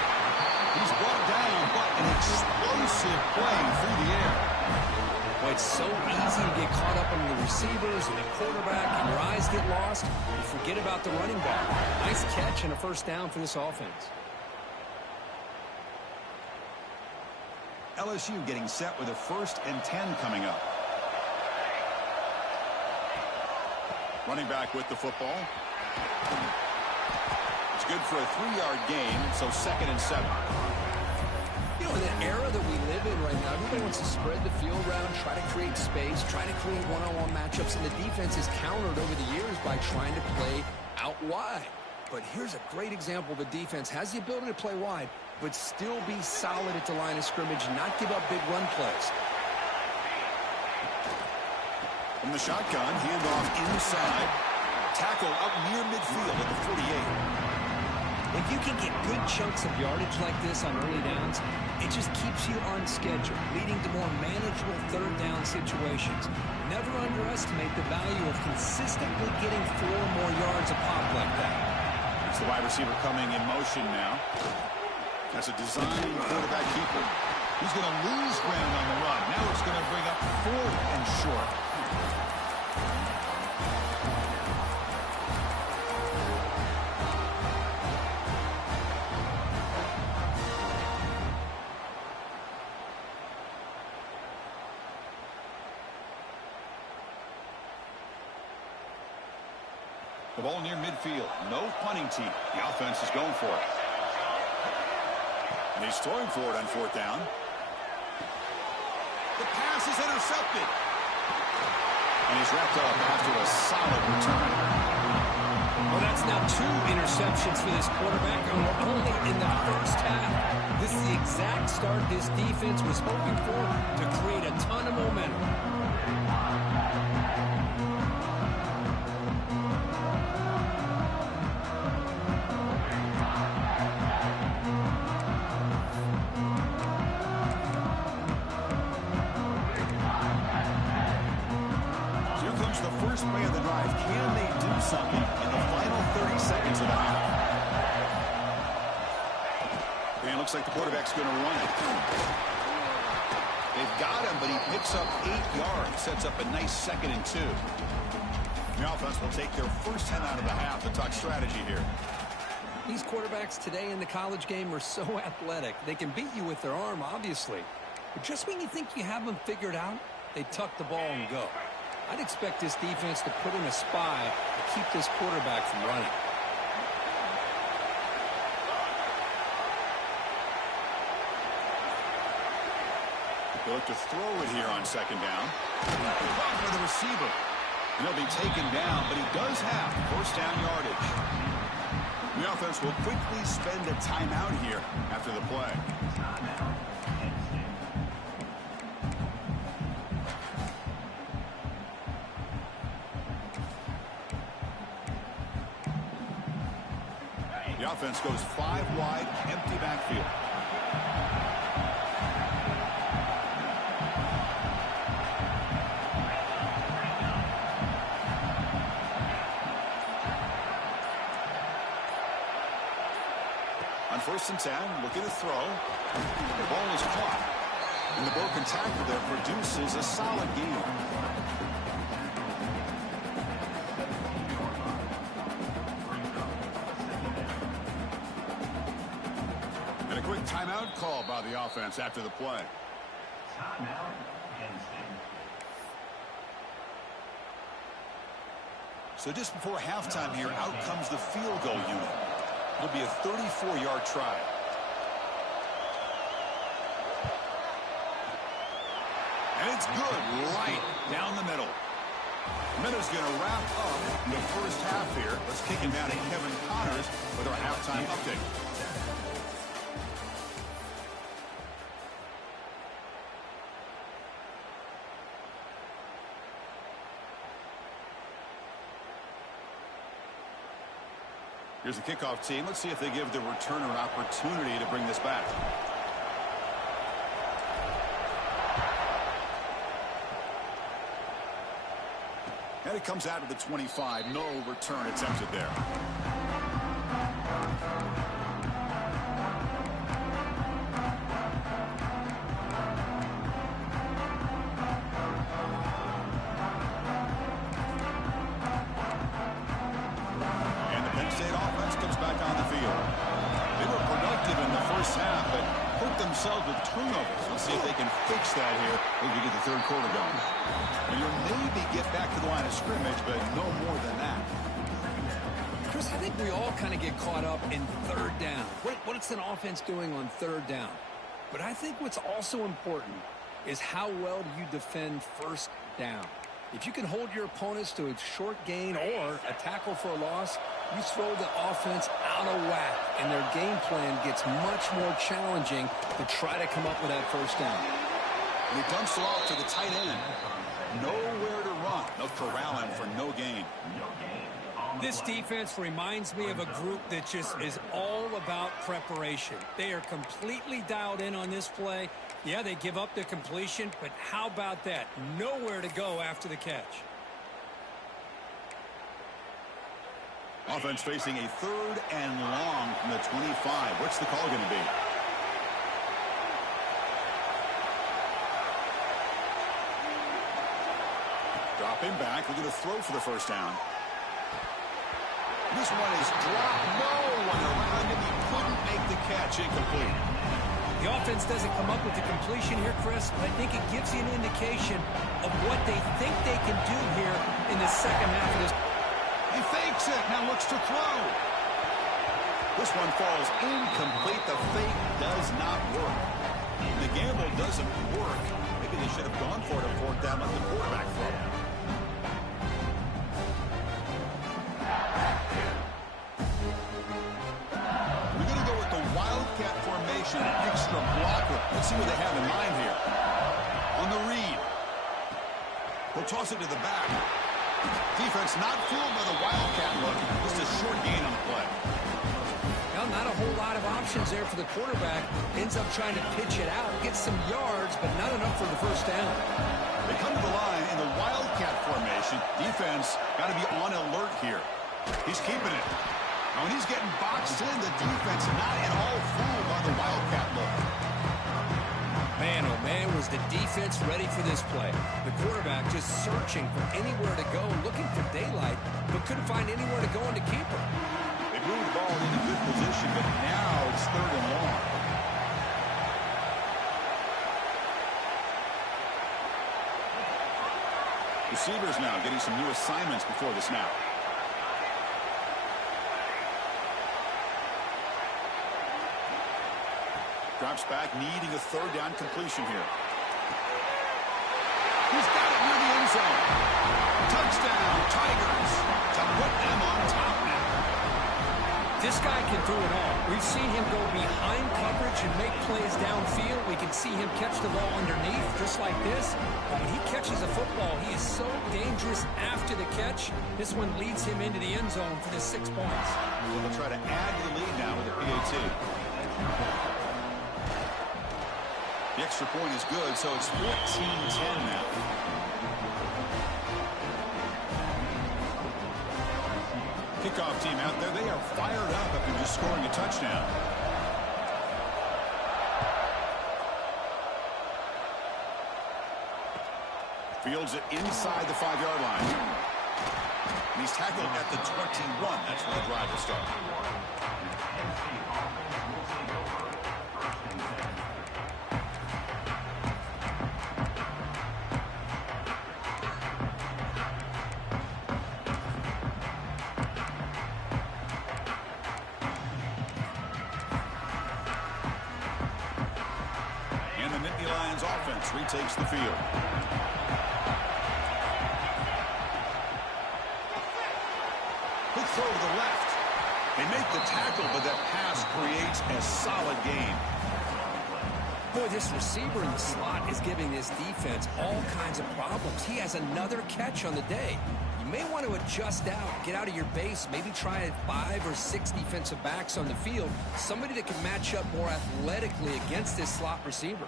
He's brought down, but an explosive play through the air. Well, it's so easy to get caught up on the receivers and the quarterback, and your eyes get lost. You forget about the running back. Nice catch and a first down for this offense. LSU getting set with a 1st and 10 coming up. Running back with the football. It's good for a 3-yard gain, so 2nd and 7. You know, in the era that we live in right now, everybody wants to spread the field around, try to create space, try to create one-on-one matchups, and the defense is countered over the years by trying to play out wide. But here's a great example. The defense has the ability to play wide, but still be solid at the line of scrimmage and not give up big run plays. From the shotgun, handoff inside. Tackle up near midfield at the 48. If you can get good chunks of yardage like this on early downs, it just keeps you on schedule, leading to more manageable 3rd down situations. Never underestimate the value of consistently getting 4 more yards a pop like that. It's the wide receiver coming in motion now. That's a design quarterback keeper. He's going to lose ground on the run. Now it's going to bring up 4th and short. The ball near midfield. No punting team. The offense is going for it. And he's throwing for it on 4th down. The pass is intercepted. And he's wrapped up after a solid return. Well, that's now 2 interceptions for this quarterback, and we're only in the first half. This is the exact start this defense was hoping for to create a ton of momentum. Play of the drive. Can they do something in the final 30 seconds of the half? And it looks like the quarterback's going to run it. They've got him, but he picks up 8 yards. Sets up a nice 2nd and 2. The offense will take their first 10 out of the half to talk strategy here. These quarterbacks today in the college game are so athletic. They can beat you with their arm, obviously. But just when you think you have them figured out, they tuck the ball and go. I'd expect this defense to put in a spy to keep this quarterback from running. They look to throw it here on 2nd down. Caught for the receiver. And he'll be taken down, but he does have 1st down yardage. The offense will quickly spend a timeout here after the play. The offense goes 5 wide, empty backfield. On 1st and 10, looking to throw. The ball is caught. And the broken tackle there produces a solid gain. And a quick timeout call by the offense after the play. Timeout, Penn. So just before halftime here, out comes the field goal unit. It'll be a 34-yard try. And it's good right down the middle. Minutes going to wrap up the first half here. Let's kick it down to Kevin Connors with our halftime update. Here's the kickoff team. Let's see if they give the returner an opportunity to bring this back. And it comes out of the 25. No return attempted there. And the Penn State offense comes back on the field. They were productive in the first half, but hurt themselves with turnovers. Let's see if they can fix that here as we get the third quarter going. And you'll maybe get back to the line of scrimmage, but no more than that. Chris, I think we all kind of get caught up in third down. What's an offense doing on third down? But I think what's also important is how well do you defend first down. If you can hold your opponents to a short gain or a tackle for a loss, you throw the offense out of whack, and their game plan gets much more challenging to try to come up with that first down. And he dumps it off to the tight end. Nowhere to run. No corral him for no gain. This defense reminds me of a group that just is all about preparation. They are completely dialed in on this play. Yeah, they give up the completion, but how about that? Nowhere to go after the catch. Offense facing a 3rd and long from the 25. What's the call going to be? Dropping back. We're going to throw for the first down. This one is dropped. No one around him. He couldn't make the catch. Incomplete. The offense doesn't come up with the completion here, Chris, but I think it gives you an indication of what they think they can do here in the second half of this. He fakes it. Now looks to throw. This one falls incomplete. The fake does not work. The gamble doesn't work. Maybe they should have gone for it on 4th down, let the quarterback throw. We're going to go with the Wildcat formation, extra blocker. Let's see what they have in mind here. On the read. They'll toss it to the back. Defense not fooled by the Wildcat look. Just a short gain on the play. Well, not a whole lot of options there for the quarterback. Ends up trying to pitch it out, gets some yards, but not enough for the first down. They come to the line in the Wildcat formation. Defense got to be on alert here. He's keeping it. Now, when he's getting boxed in, the defense not at all fooled by the Wildcat look. Man, oh man, was the defense ready for this play. The quarterback just searching for anywhere to go, looking for daylight, but couldn't find anywhere to go in the keeper. They moved the ball into good position, but now it's 3rd and long. Receivers now getting some new assignments before the snap. Drops back, needing a 3rd down completion here. He's got it near the end zone. Touchdown, Tigers, to put them on top now. This guy can do it all. We've seen him go behind coverage and make plays downfield. We can see him catch the ball underneath, just like this. But when he catches a football, he is so dangerous after the catch. This one leads him into the end zone for the 6 points. So they'll try to add to the lead now with a PAT. The extra point is good, so it's 14-10 now. Kickoff team out there, they are fired up after just scoring a touchdown. Fields it inside the 5-yard line. And he's tackled at the 21. That's where the drive will start. Offense retakes the field. Quick throw to the left. They make the tackle, but that pass creates a solid gain. Boy, this receiver in the slot is giving this defense all kinds of problems. He has another catch on the day. You may want to adjust out, get out of your base, maybe try 5 or 6 defensive backs on the field, somebody that can match up more athletically against this slot receiver.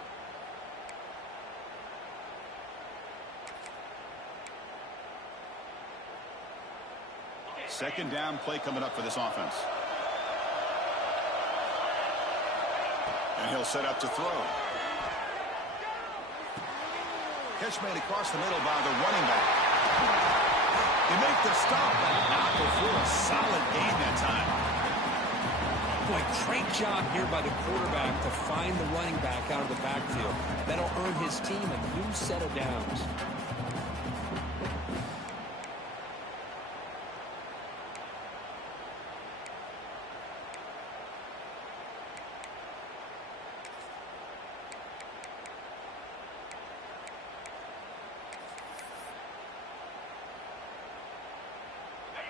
Second down play coming up for this offense. And he'll set up to throw. Catch made across the middle by the running back. They make the stop, but not before a solid gain that time. Boy, great job here by the quarterback to find the running back out of the backfield. That'll earn his team a new set of downs.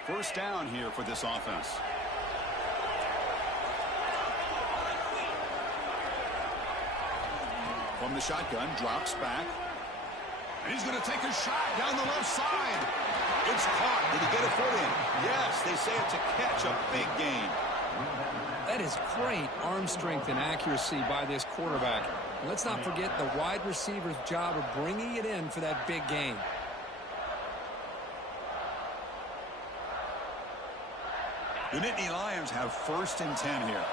First down here for this offense. From the shotgun, drops back. And he's going to take a shot down the left side. It's caught. Did he get a foot in? Yes, they say it's a catch, a big gain. That is great arm strength and accuracy by this quarterback. And let's not forget the wide receiver's job of bringing it in for that big gain. The Nittany Lions have 1st and 10 here.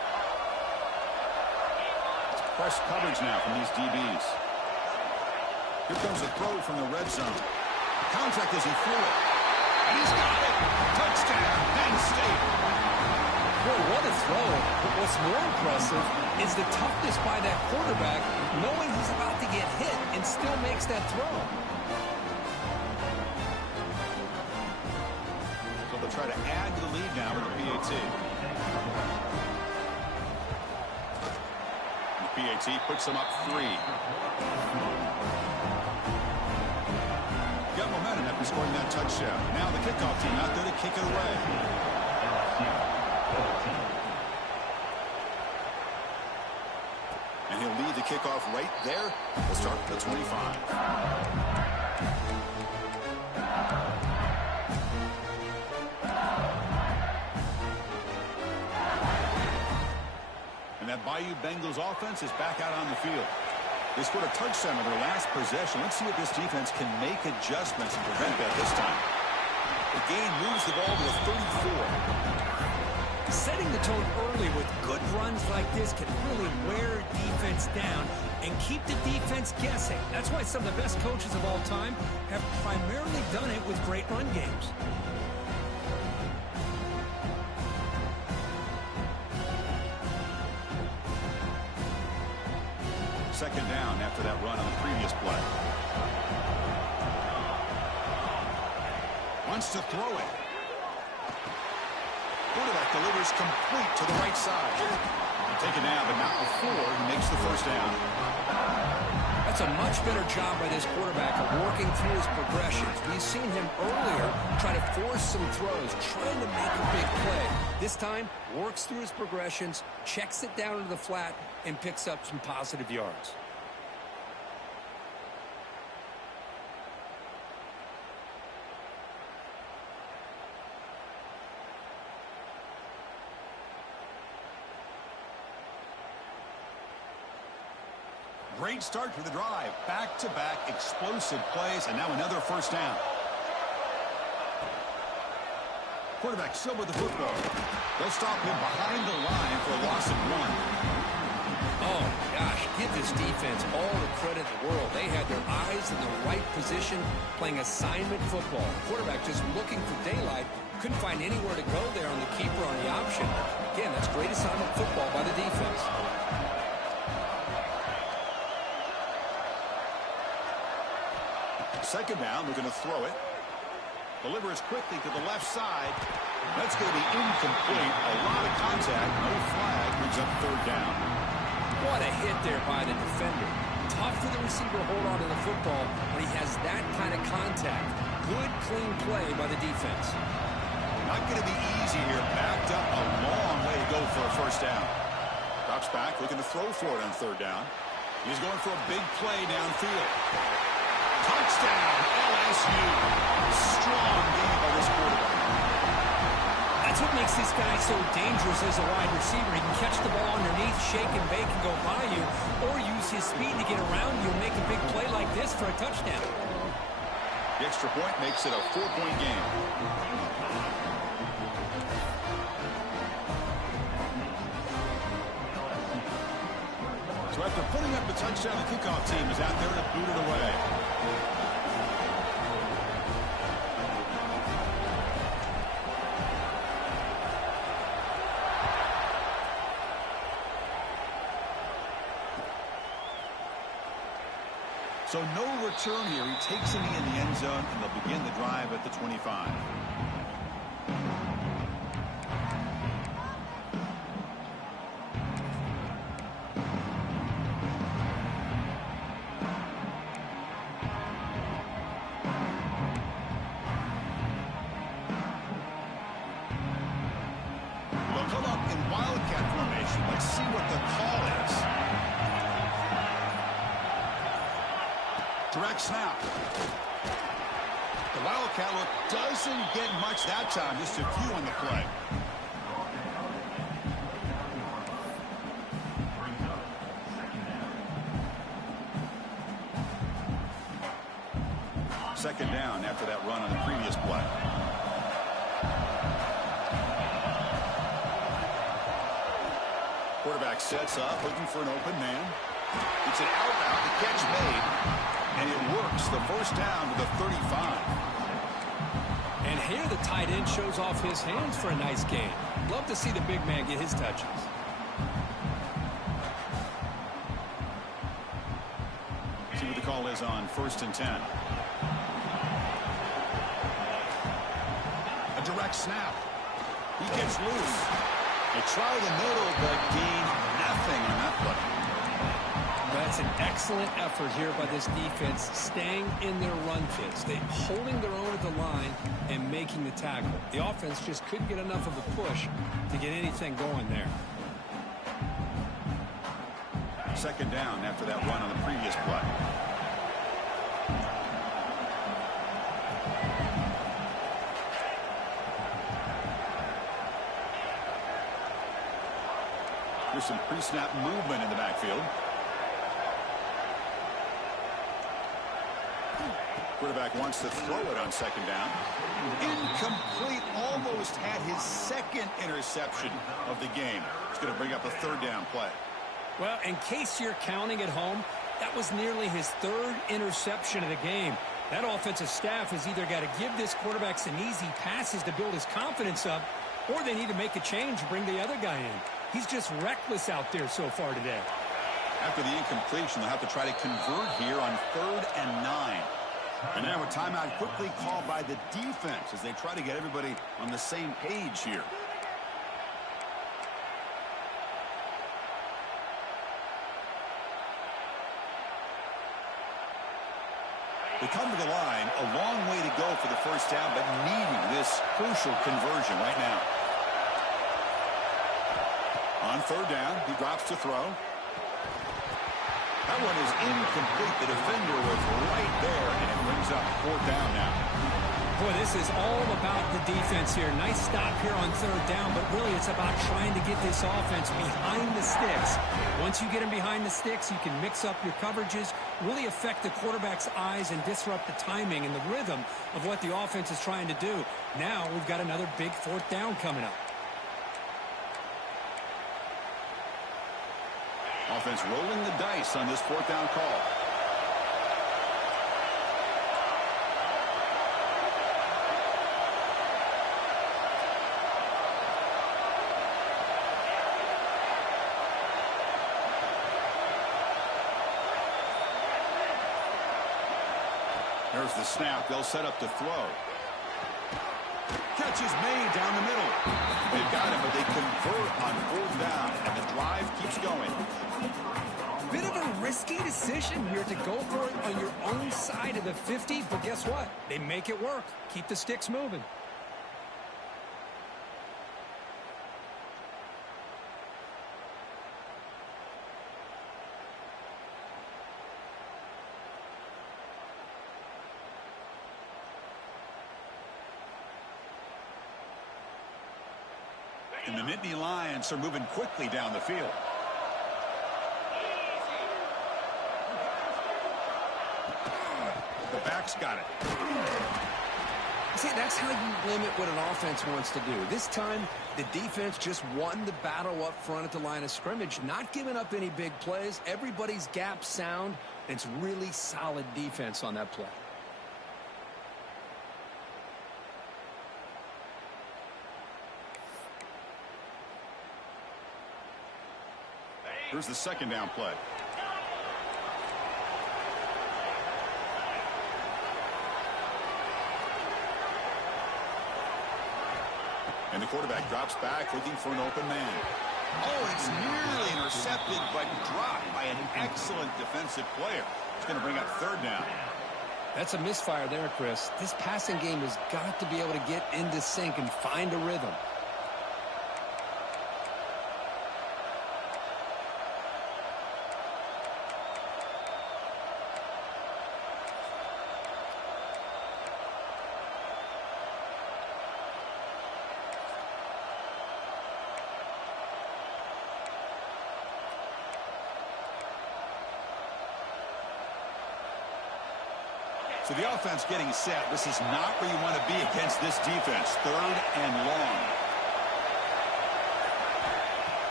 It's press coverage now from these DBs. Here comes a throw from the red zone. Contact as he threw it. And he's got it. Touchdown, Penn State. Boy, what a throw. But what's more impressive is the toughness by that quarterback, knowing he's about to get hit and still makes that throw. They'll try to add to the lead now with the PAT. The PAT puts them up 3. Got momentum after scoring that touchdown. Now the kickoff team out there to kick it away. And he'll lead the kickoff right there. We'll start at the 25. And that Bayou Bengals offense is back out on the field. They scored a touchdown on their last possession. Let's see if this defense can make adjustments and prevent that this time. The game moves the ball to the 34. Setting the tone early with good runs like this can really wear defense down and keep the defense guessing. That's why some of the best coaches of all time have primarily done it with great run games. Second down after that run on the previous play. Wants to throw it. Quarterback delivers complete to the right side. Take it down, but not before he makes the first down. That's a much better job by this quarterback of working through his progressions. We've seen him earlier try to force some throws, trying to make a big play. This time, works through his progressions, checks it down into the flat, and picks up some positive yards. Great start to the drive. Back-to-back explosive plays, and now another first down. Quarterback still with the football. They'll stop him behind the line for a loss of 1. Oh, gosh, give this defense all the credit in the world. They had their eyes in the right position, playing assignment football. Quarterback just looking for daylight. Couldn't find anywhere to go there on the keeper on the option. Again, that's great assignment football by the defense. Second down, they're going to throw it. Delivers quickly to the left side. That's going to be incomplete. A lot of contact. No flag. Brings up third down. What a hit there by the defender. Tough for the receiver to hold on to the football when he has that kind of contact. Good, clean play by the defense. Not going to be easy here. Backed up a long way to go for a first down. Drops back, looking to throw for it on third down. He's going for a big play downfield. Touchdown, LSU. Strong game by this quarterback. That's what makes this guy so dangerous as a wide receiver. He can catch the ball underneath, shake and bake and go by you, or use his speed to get around you and make a big play like this for a touchdown. The extra point makes it a 4-point game. After putting up the touchdown, the kickoff team is out there to boot it away. So no return here. He takes it in the end zone, and they'll begin the drive at the 25. They'll come up in Wildcat formation. Let's see what the call is. Direct snap. The Wildcat look doesn't get much that time, just a few on the play. Second down after that run on the previous play. Quarterback sets up, looking for an open man. It's an outbound, the catch made. And it works, the first down to the 35. And here the tight end shows off his hands for a nice gain. Love to see the big man get his touches. See what the call is on 1st and 10. A direct snap. He gets loose. They try the middle, but gain nothing on that play. That's an excellent effort here by this defense, staying in their run fits. They holding their own at the line and making the tackle. The offense just couldn't get enough of a push to get anything going there. Second down after that run on the previous play. There's some pre-snap movement in the backfield. Quarterback wants to throw it on second down. Incomplete. Almost had his second interception of the game. It's going to bring up a third down play. Well, in case you're counting at home, that was nearly his third interception of the game. That offensive staff has either got to give this quarterback some easy passes to build his confidence up, or they need to make a change and bring the other guy in. He's just reckless out there so far today. After the incompletion, they'll have to try to convert here on 3rd and 9. And now a timeout quickly called by the defense as they try to get everybody on the same page here. They come to the line, a long way to go for the first down, but needing this crucial conversion right now. On 3rd down, he drops to throw. That one is incomplete. The defender was right there, and it brings up 4th down now. Boy, this is all about the defense here. Nice stop here on 3rd down, but really it's about trying to get this offense behind the sticks. Once you get them behind the sticks, you can mix up your coverages, really affect the quarterback's eyes and disrupt the timing and the rhythm of what the offense is trying to do. Now we've got another big 4th down coming up. Offense rolling the dice on this 4th down call. There's the snap. They'll set up to throw. Catch is made down the middle. They've got him, but they convert on 4th down, and the drive keeps going. Bit of a risky decision here to go for it on your own side of the 50, but guess what? They make it work. Keep the sticks moving. And the Nittany Lions are moving quickly down the field. The back's got it. See, that's how you limit what an offense wants to do. This time, the defense just won the battle up front at the line of scrimmage, not giving up any big plays. Everybody's gap sound, and it's really solid defense on that play. Here's the second down play. And the quarterback drops back looking for an open man. Oh, it's nearly intercepted, but dropped by an excellent defensive player. It's going to bring up third down. That's a misfire there, Chris. This passing game has got to be able to get into sync and find a rhythm. So the offense getting set. This is not where you want to be against this defense. Third and long.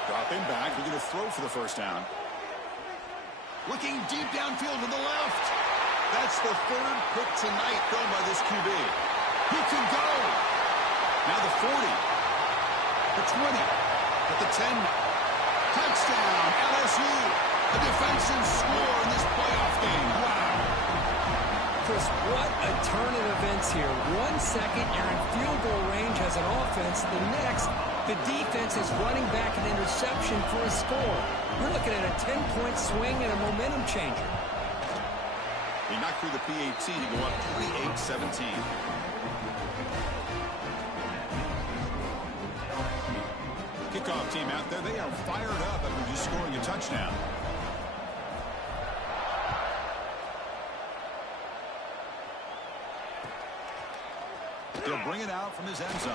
Dropping back. We're going to throw for the first down. Looking deep downfield to the left. That's the third pick tonight thrown by this QB. He can go. Now the 40. The 20. At the 10. Touchdown, LSU. A defensive score in this playoff game. Wow. Chris, what a turn of events here. 1 second, you're in field goal range as an offense. The next, the defense is running back an interception for a score. You're looking at a 10-point swing and a momentum changer. He knocked through the PAT to go up 28-17. Kickoff team out there, they are fired up after just scoring a touchdown. He'll bring it out from his end zone.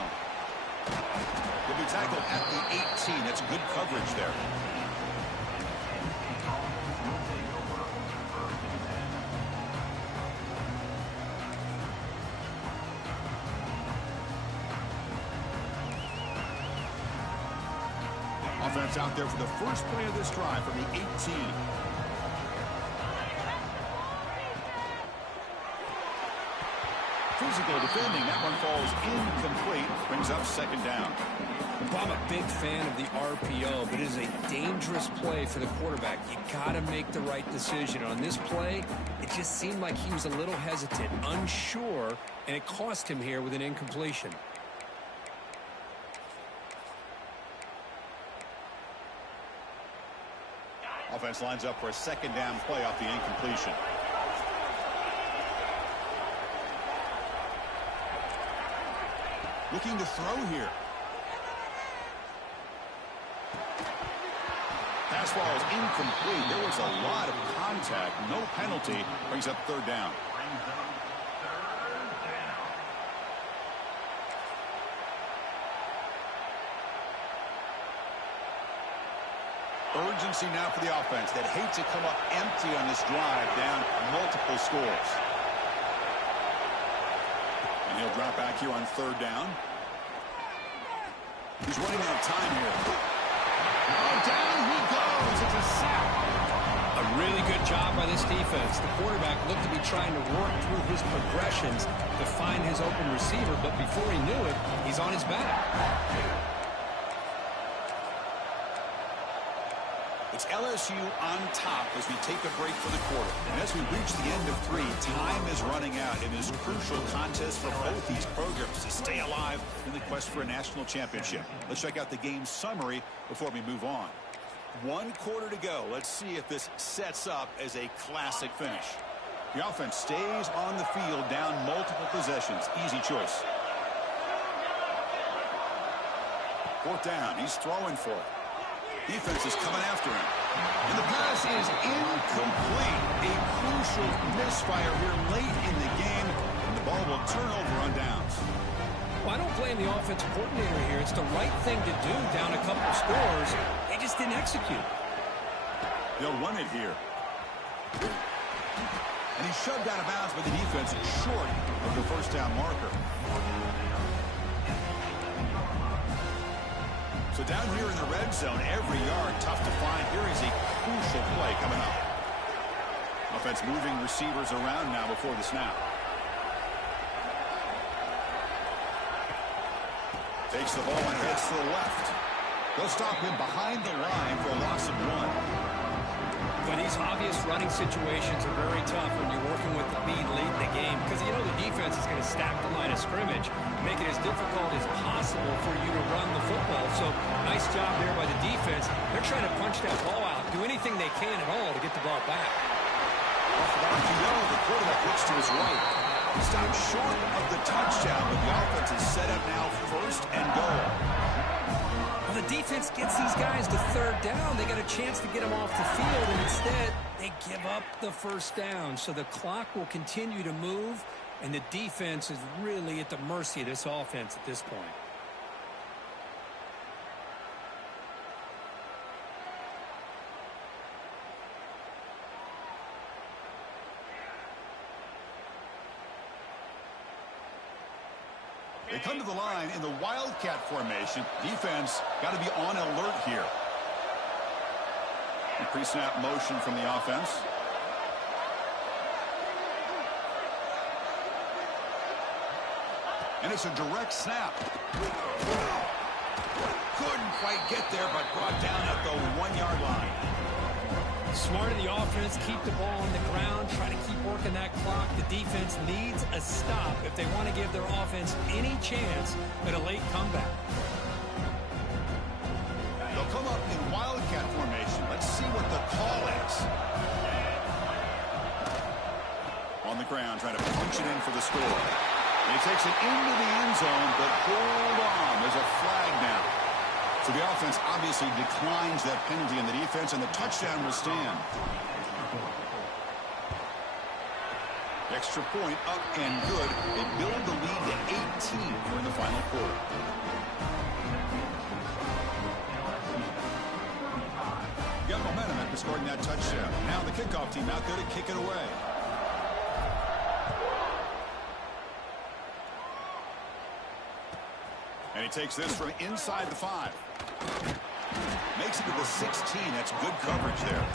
He'll be tackled at the 18. That's good coverage there. Offense out there for the first play of this drive from the 18. Physical defending. That one falls incomplete. Brings up second down. I'm a big fan of the RPO, but it is a dangerous play for the quarterback. You got to make the right decision. On this play, it just seemed like he was a little hesitant, unsure, and it cost him here with an incompletion. Offense lines up for a second down play off the incompletion. Looking to throw here. Pass ball is incomplete. There was a lot of contact. No penalty. Brings up third down. Urgency now for the offense that hates to come up empty on this drive, down multiple scores. And he'll drop back here on third down. He's running out of time here. Oh, down he goes. It's a sack. A really good job by this defense. The quarterback looked to be trying to work through his progressions to find his open receiver, but before he knew it, he's on his back. It's LSU on top as we take a break for the quarter. And as we reach the end of 3, time is running out in this crucial contest for both these programs to stay alive in the quest for a national championship. Let's check out the game summary before we move on. 1 quarter to go. Let's see if this sets up as a classic finish. The offense stays on the field down multiple possessions. Easy choice. 4th down. He's throwing for it. Defense is coming after him. And the pass is incomplete. A crucial misfire here late in the game. And the ball will turn over on downs. Well, I don't blame the offensive coordinator here. It's the right thing to do down a couple scores. They just didn't execute. They'll run it here. And he's shoved out of bounds by the defense short of the first down marker. So down here in the red zone, every yard tough to find. Here is a crucial play coming up. Offense moving receivers around now before the snap. Takes the ball and heads to the left. They'll stop him behind the line for a loss of 1. But these obvious running situations are very tough when you're working with the lead late in the game, because you know the defense is going to stack the line of scrimmage, make it as difficult as possible for you to run the football. So nice job there by the defense. They're trying to punch that ball out, do anything they can at all to get the ball back. Off of RPO, the quarterback looks to his right. He stopped short of the touchdown, but the offense is set up now first and goal. Well, the defense gets these guys to third down. They got a chance to get them off the field, and instead they give up the first down. So the clock will continue to move, and the defense is really at the mercy of this offense at this point. They come to the line in the Wildcat formation. Defense got to be on alert here. A pre-snap motion from the offense. And it's a direct snap. Couldn't quite get there, but brought down at the 1-yard line. Smart of the offense, keep the ball on the ground, try to keep working that clock. The defense needs a stop if they want to give their offense any chance at a late comeback. They'll come up in Wildcat formation. Let's see what the call is. On the ground, trying to punch it in for the score. And he takes it into the end zone, but hold on. There's a flag now. So the offense obviously declines that penalty in the defense, and the touchdown will stand. Extra point up and good. They build the lead to 18 here in the final quarter. Got momentum after scoring that touchdown. Now the kickoff team out there to kick it away. And he takes this from inside the 5. Makes it to the 16. That's good coverage there.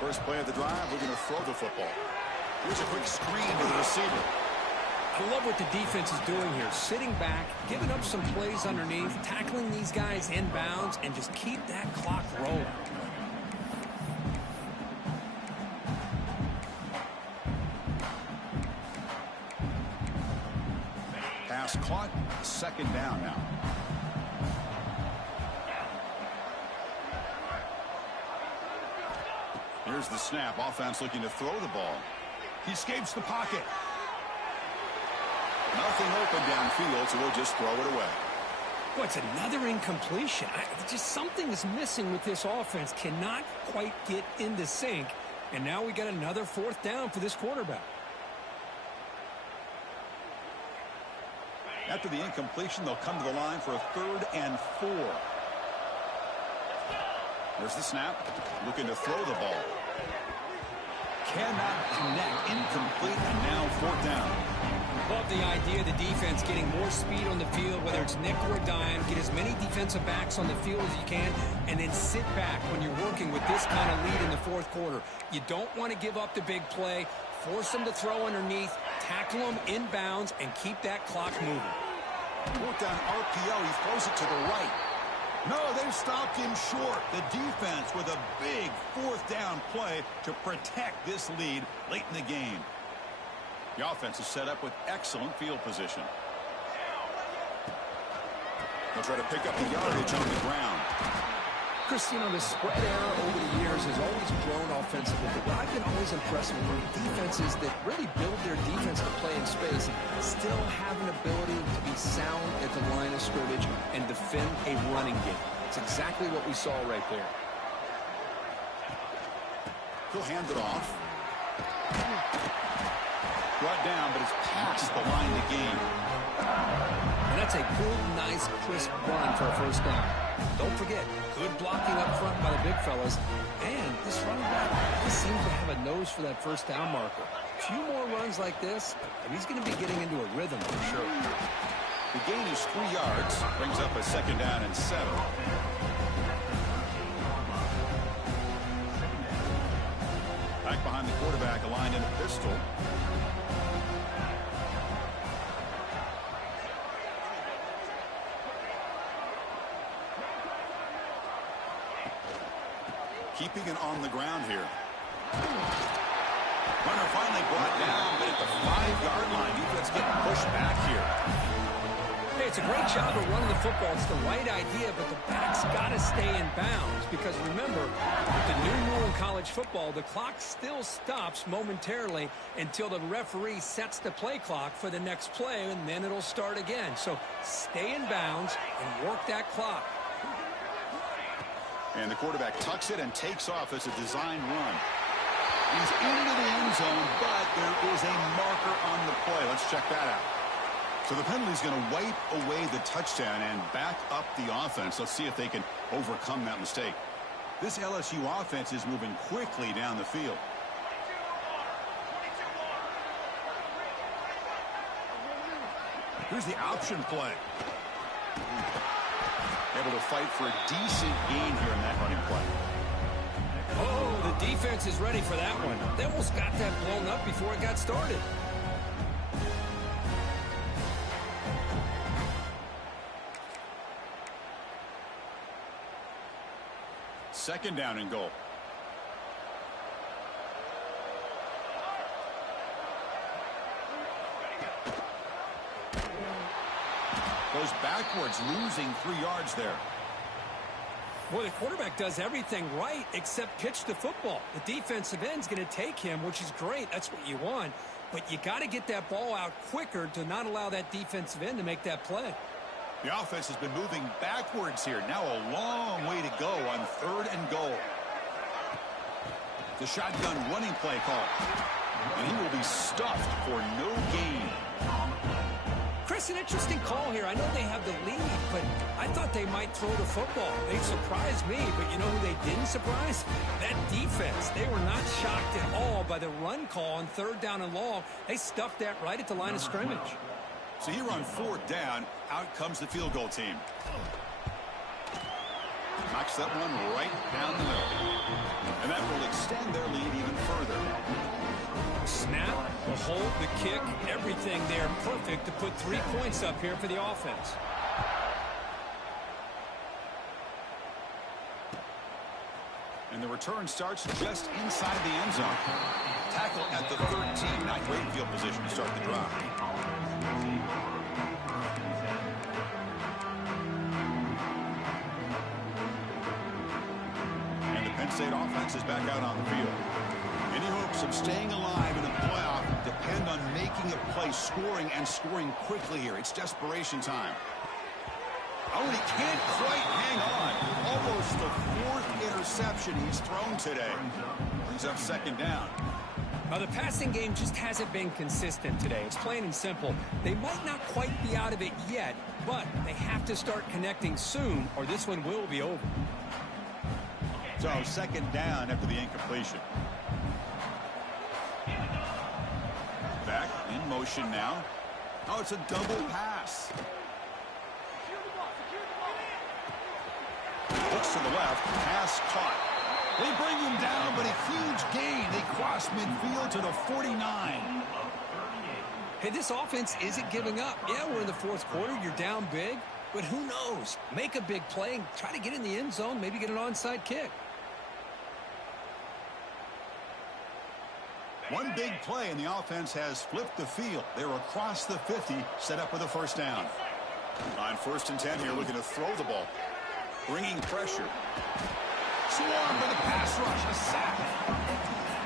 First play of the drive, we're going to throw the football. Here's a quick screen to the receiver. I love what the defense is doing here. Sitting back, giving up some plays underneath, tackling these guys inbounds, and just keep that clock rolling. Pass caught, second down now. Here's the snap. Offense looking to throw the ball. He escapes the pocket. Nothing open downfield, so we'll just throw it away. Boy, it's another incompletion. Just something is missing with this offense. Cannot quite get into sync. And now we got another fourth down for this quarterback. After the incompletion, they'll come to the line for a 3rd and 4. There's the snap. Looking to throw the ball. Cannot connect. Incomplete, and now 4th down. Love the idea of the defense getting more speed on the field, whether it's nickel or dime. Get as many defensive backs on the field as you can, and then sit back when you're working with this kind of lead in the 4th quarter. You don't want to give up the big play. Force them to throw underneath, tackle them inbounds, and keep that clock moving. Work down RPO. He throws it to the right. No, they've stopped him short. The defense with a big 4th down play to protect this lead late in the game. The offense is set up with excellent field position. They'll try to pick up the yardage on the ground. Chris, you know, the spread era over the years has always grown offensively, but what I've been always impressed with are defenses that really build their defense to play in space and still have an ability to be sound at the line of scrimmage and defend a running game. It's exactly what we saw right there. He'll hand it off. Brought down, but it's past the line to gain. And that's a good, nice, crisp run for a first down. Don't forget, good blocking up front by the big fellas. And this running back, he seems to have a nose for that first down marker. A few more runs like this, and he's going to be getting into a rhythm for sure. The gain is 3 yards. Brings up a second down and 7. Back behind the quarterback, aligned in a pistol. Keeping it on the ground here. Runner finally brought down, but at the 5-yard line, defense getting pushed back here. Hey, it's a great job of running the football. It's the right idea, but the back's got to stay in bounds because remember, with the new rule in college football, the clock still stops momentarily until the referee sets the play clock for the next play, and then it'll start again. So stay in bounds and work that clock. And the quarterback tucks it and takes off as a design run. He's into the end zone, but there is a marker on the play. Let's check that out. So the penalty's going to wipe away the touchdown and back up the offense. Let's see if they can overcome that mistake. This LSU offense is moving quickly down the field. Here's the option play. Able to fight for a decent gain here in that running play. Oh, the defense is ready for that one. They almost got that blown up before it got started. Second down and goal. Goes backwards, losing 3 yards there. Well, the quarterback does everything right except pitch the football. The defensive end's going to take him, which is great. That's what you want. But you got to get that ball out quicker to not allow that defensive end to make that play. The offense has been moving backwards here. Now a long way to go on 3rd and goal. The shotgun running play call. And he will be stuffed for no gain. Chris, an interesting call here. I know they have the lead, but I thought they might throw the football. They surprised me, but you know who they didn't surprise? That defense. They were not shocked at all by the run call on 3rd down and long. They stuffed that right at the line of scrimmage. So here on 4th down, out comes the field goal team. Knocks that one right down the middle. And that will extend their lead even further. Snap, the hold, the kick, everything there perfect to put 3 points up here for the offense. And the return starts just inside the end zone. Tackle at the 13. Not great field position to start the drive. And the Penn State offense is back out on the field. Any hopes of staying alive in a playoff depend on making a play, scoring, and scoring quickly here. It's desperation time. Oh, and he can't quite hang on. Almost the 4th interception he's thrown today. Brings up 2nd down. Now, the passing game just hasn't been consistent today. It's plain and simple. They might not quite be out of it yet, but they have to start connecting soon, or this one will be over. So, 2nd down after the incompletion. Back in motion now. Oh, it's a double pass. Looks to the left. Pass caught. They bring him down, but a huge gain. They cross midfield to the 49. Hey, this offense isn't giving up. Yeah, we're in the 4th quarter. You're down big. But who knows? Make a big play and try to get in the end zone, maybe get an onside kick. One big play, and the offense has flipped the field. They're across the 50, set up with a 1st down. On 1st and 10 here, looking to throw the ball. Bringing pressure. Swarmed with a pass rush, a sack.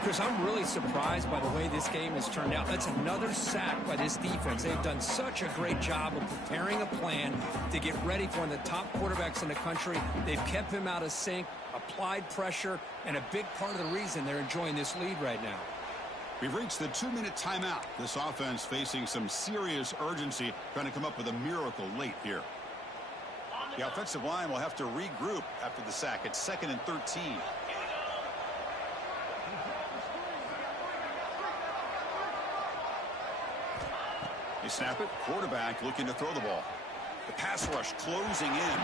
Chris, I'm really surprised by the way this game has turned out. That's another sack by this defense. They've done such a great job of preparing a plan to get ready for one of the top quarterbacks in the country. They've kept him out of sync. A applied pressure, and a big part of the reason they're enjoying this lead right now. We've reached the 2-minute timeout. This offense facing some serious urgency, trying to come up with a miracle late here. The offensive line will have to regroup after the sack. It's 2nd and 13. They snap it. Quarterback looking to throw the ball. The pass rush closing in.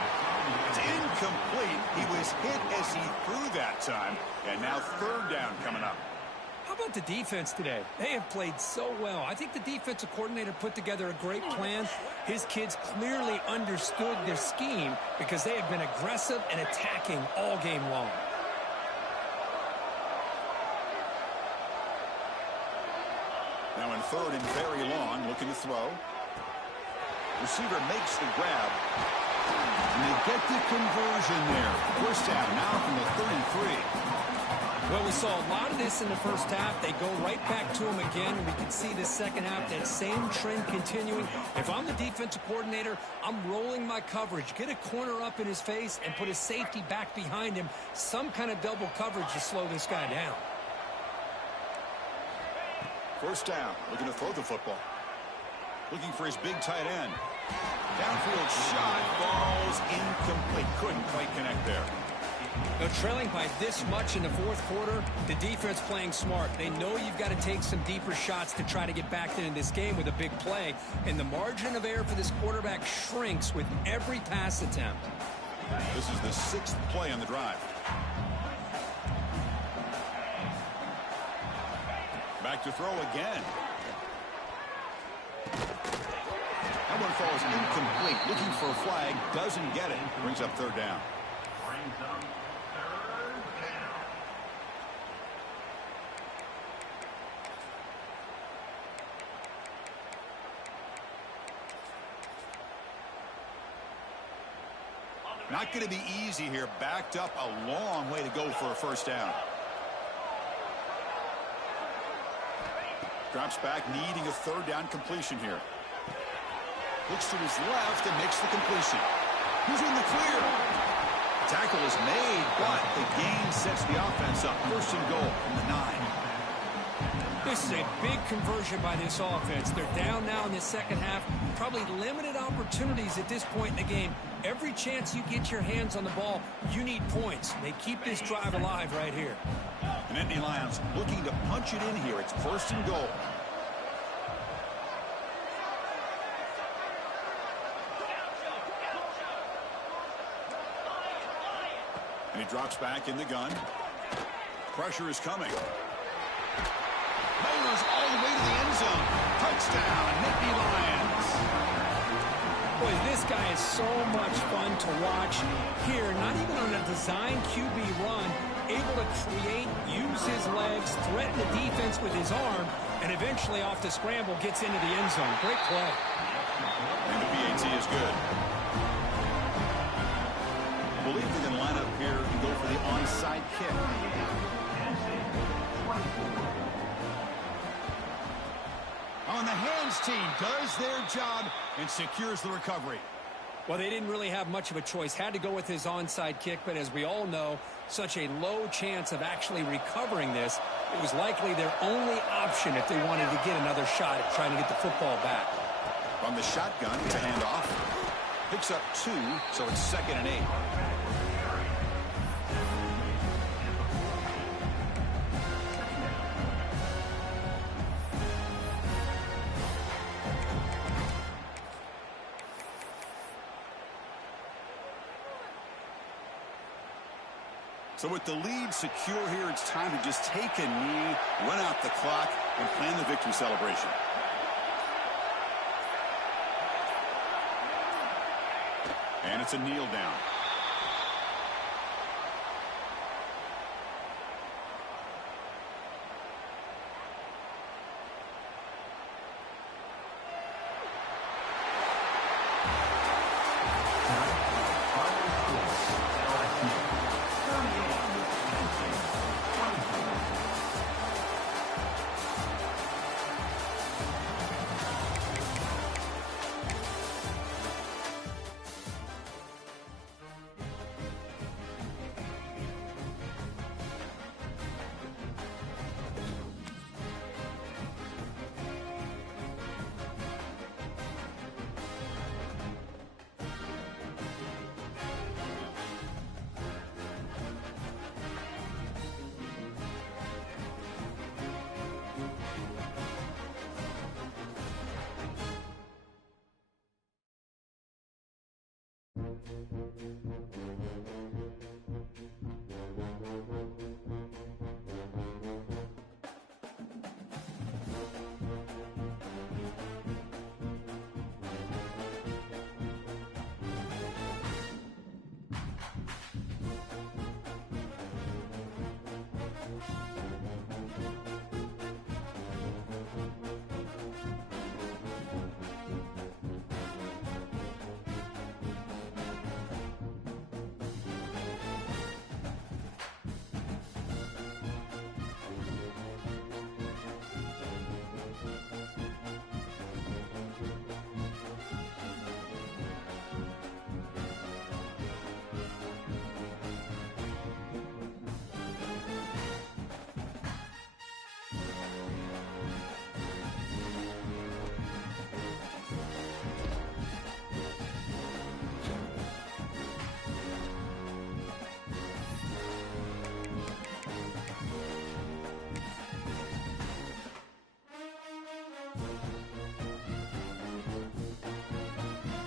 It's incomplete. He was hit as he threw that time. And now 3rd down coming up. How about the defense today? They have played so well. I think the defensive coordinator put together a great plan. His kids clearly understood their scheme because they have been aggressive and attacking all game long. Now in 3rd and very long, looking to throw. Receiver makes the grab. And they get the conversion there. First down now from the 33. Well, we saw a lot of this in the first half. They go right back to him again, and we can see the second half, that same trend continuing. If I'm the defensive coordinator, I'm rolling my coverage. Get a corner up in his face and put a safety back behind him. Some kind of double coverage to slow this guy down. First down, looking to throw the football. Looking for his big tight end. Downfield shot, falls incomplete. Couldn't quite connect there. Now, trailing by this much in the 4th quarter, the defense playing smart. They know you've got to take some deeper shots to try to get back into this game with a big play. And the margin of error for this quarterback shrinks with every pass attempt. This is the 6th play on the drive. Back to throw again. That one falls incomplete. Looking for a flag. Doesn't get it. Brings up 3rd down. Not going to be easy here. Backed up a long way to go for a first down. Drops back, needing a 3rd down completion here. Looks to his left and makes the completion. Who's in the clear? Tackle is made, but the gain sets the offense up. 1st and goal from the 9. This is a big conversion by this offense. They're down now in the second half. Probably limited opportunities at this point in the game. Every chance you get your hands on the ball, you need points. They keep this drive alive right here. And Nittany Lions looking to punch it in here. It's 1st and goal. And he drops back in the gun. Pressure is coming. Motors all the way to the end zone. Touchdown, Nittany Lions. Boy, this guy is so much fun to watch. Here, not even on a design QB run, able to create, use his legs, threaten the defense with his arm, and eventually off the scramble gets into the end zone. Great play. And the PAT is good. I believe they're going to line up here and go for the onside kick. On the hands team does their job and secures the recovery. Well, they didn't really have much of a choice. Had to go with his onside kick, but as we all know, such a low chance of actually recovering this. It was likely their only option if they wanted to get another shot at trying to get the football back. From the shotgun, it's a handoff. Picks up 2, so it's 2nd and 8. So with the lead secure here, it's time to just take a knee, run out the clock, and plan the victory celebration. And it's a kneel down.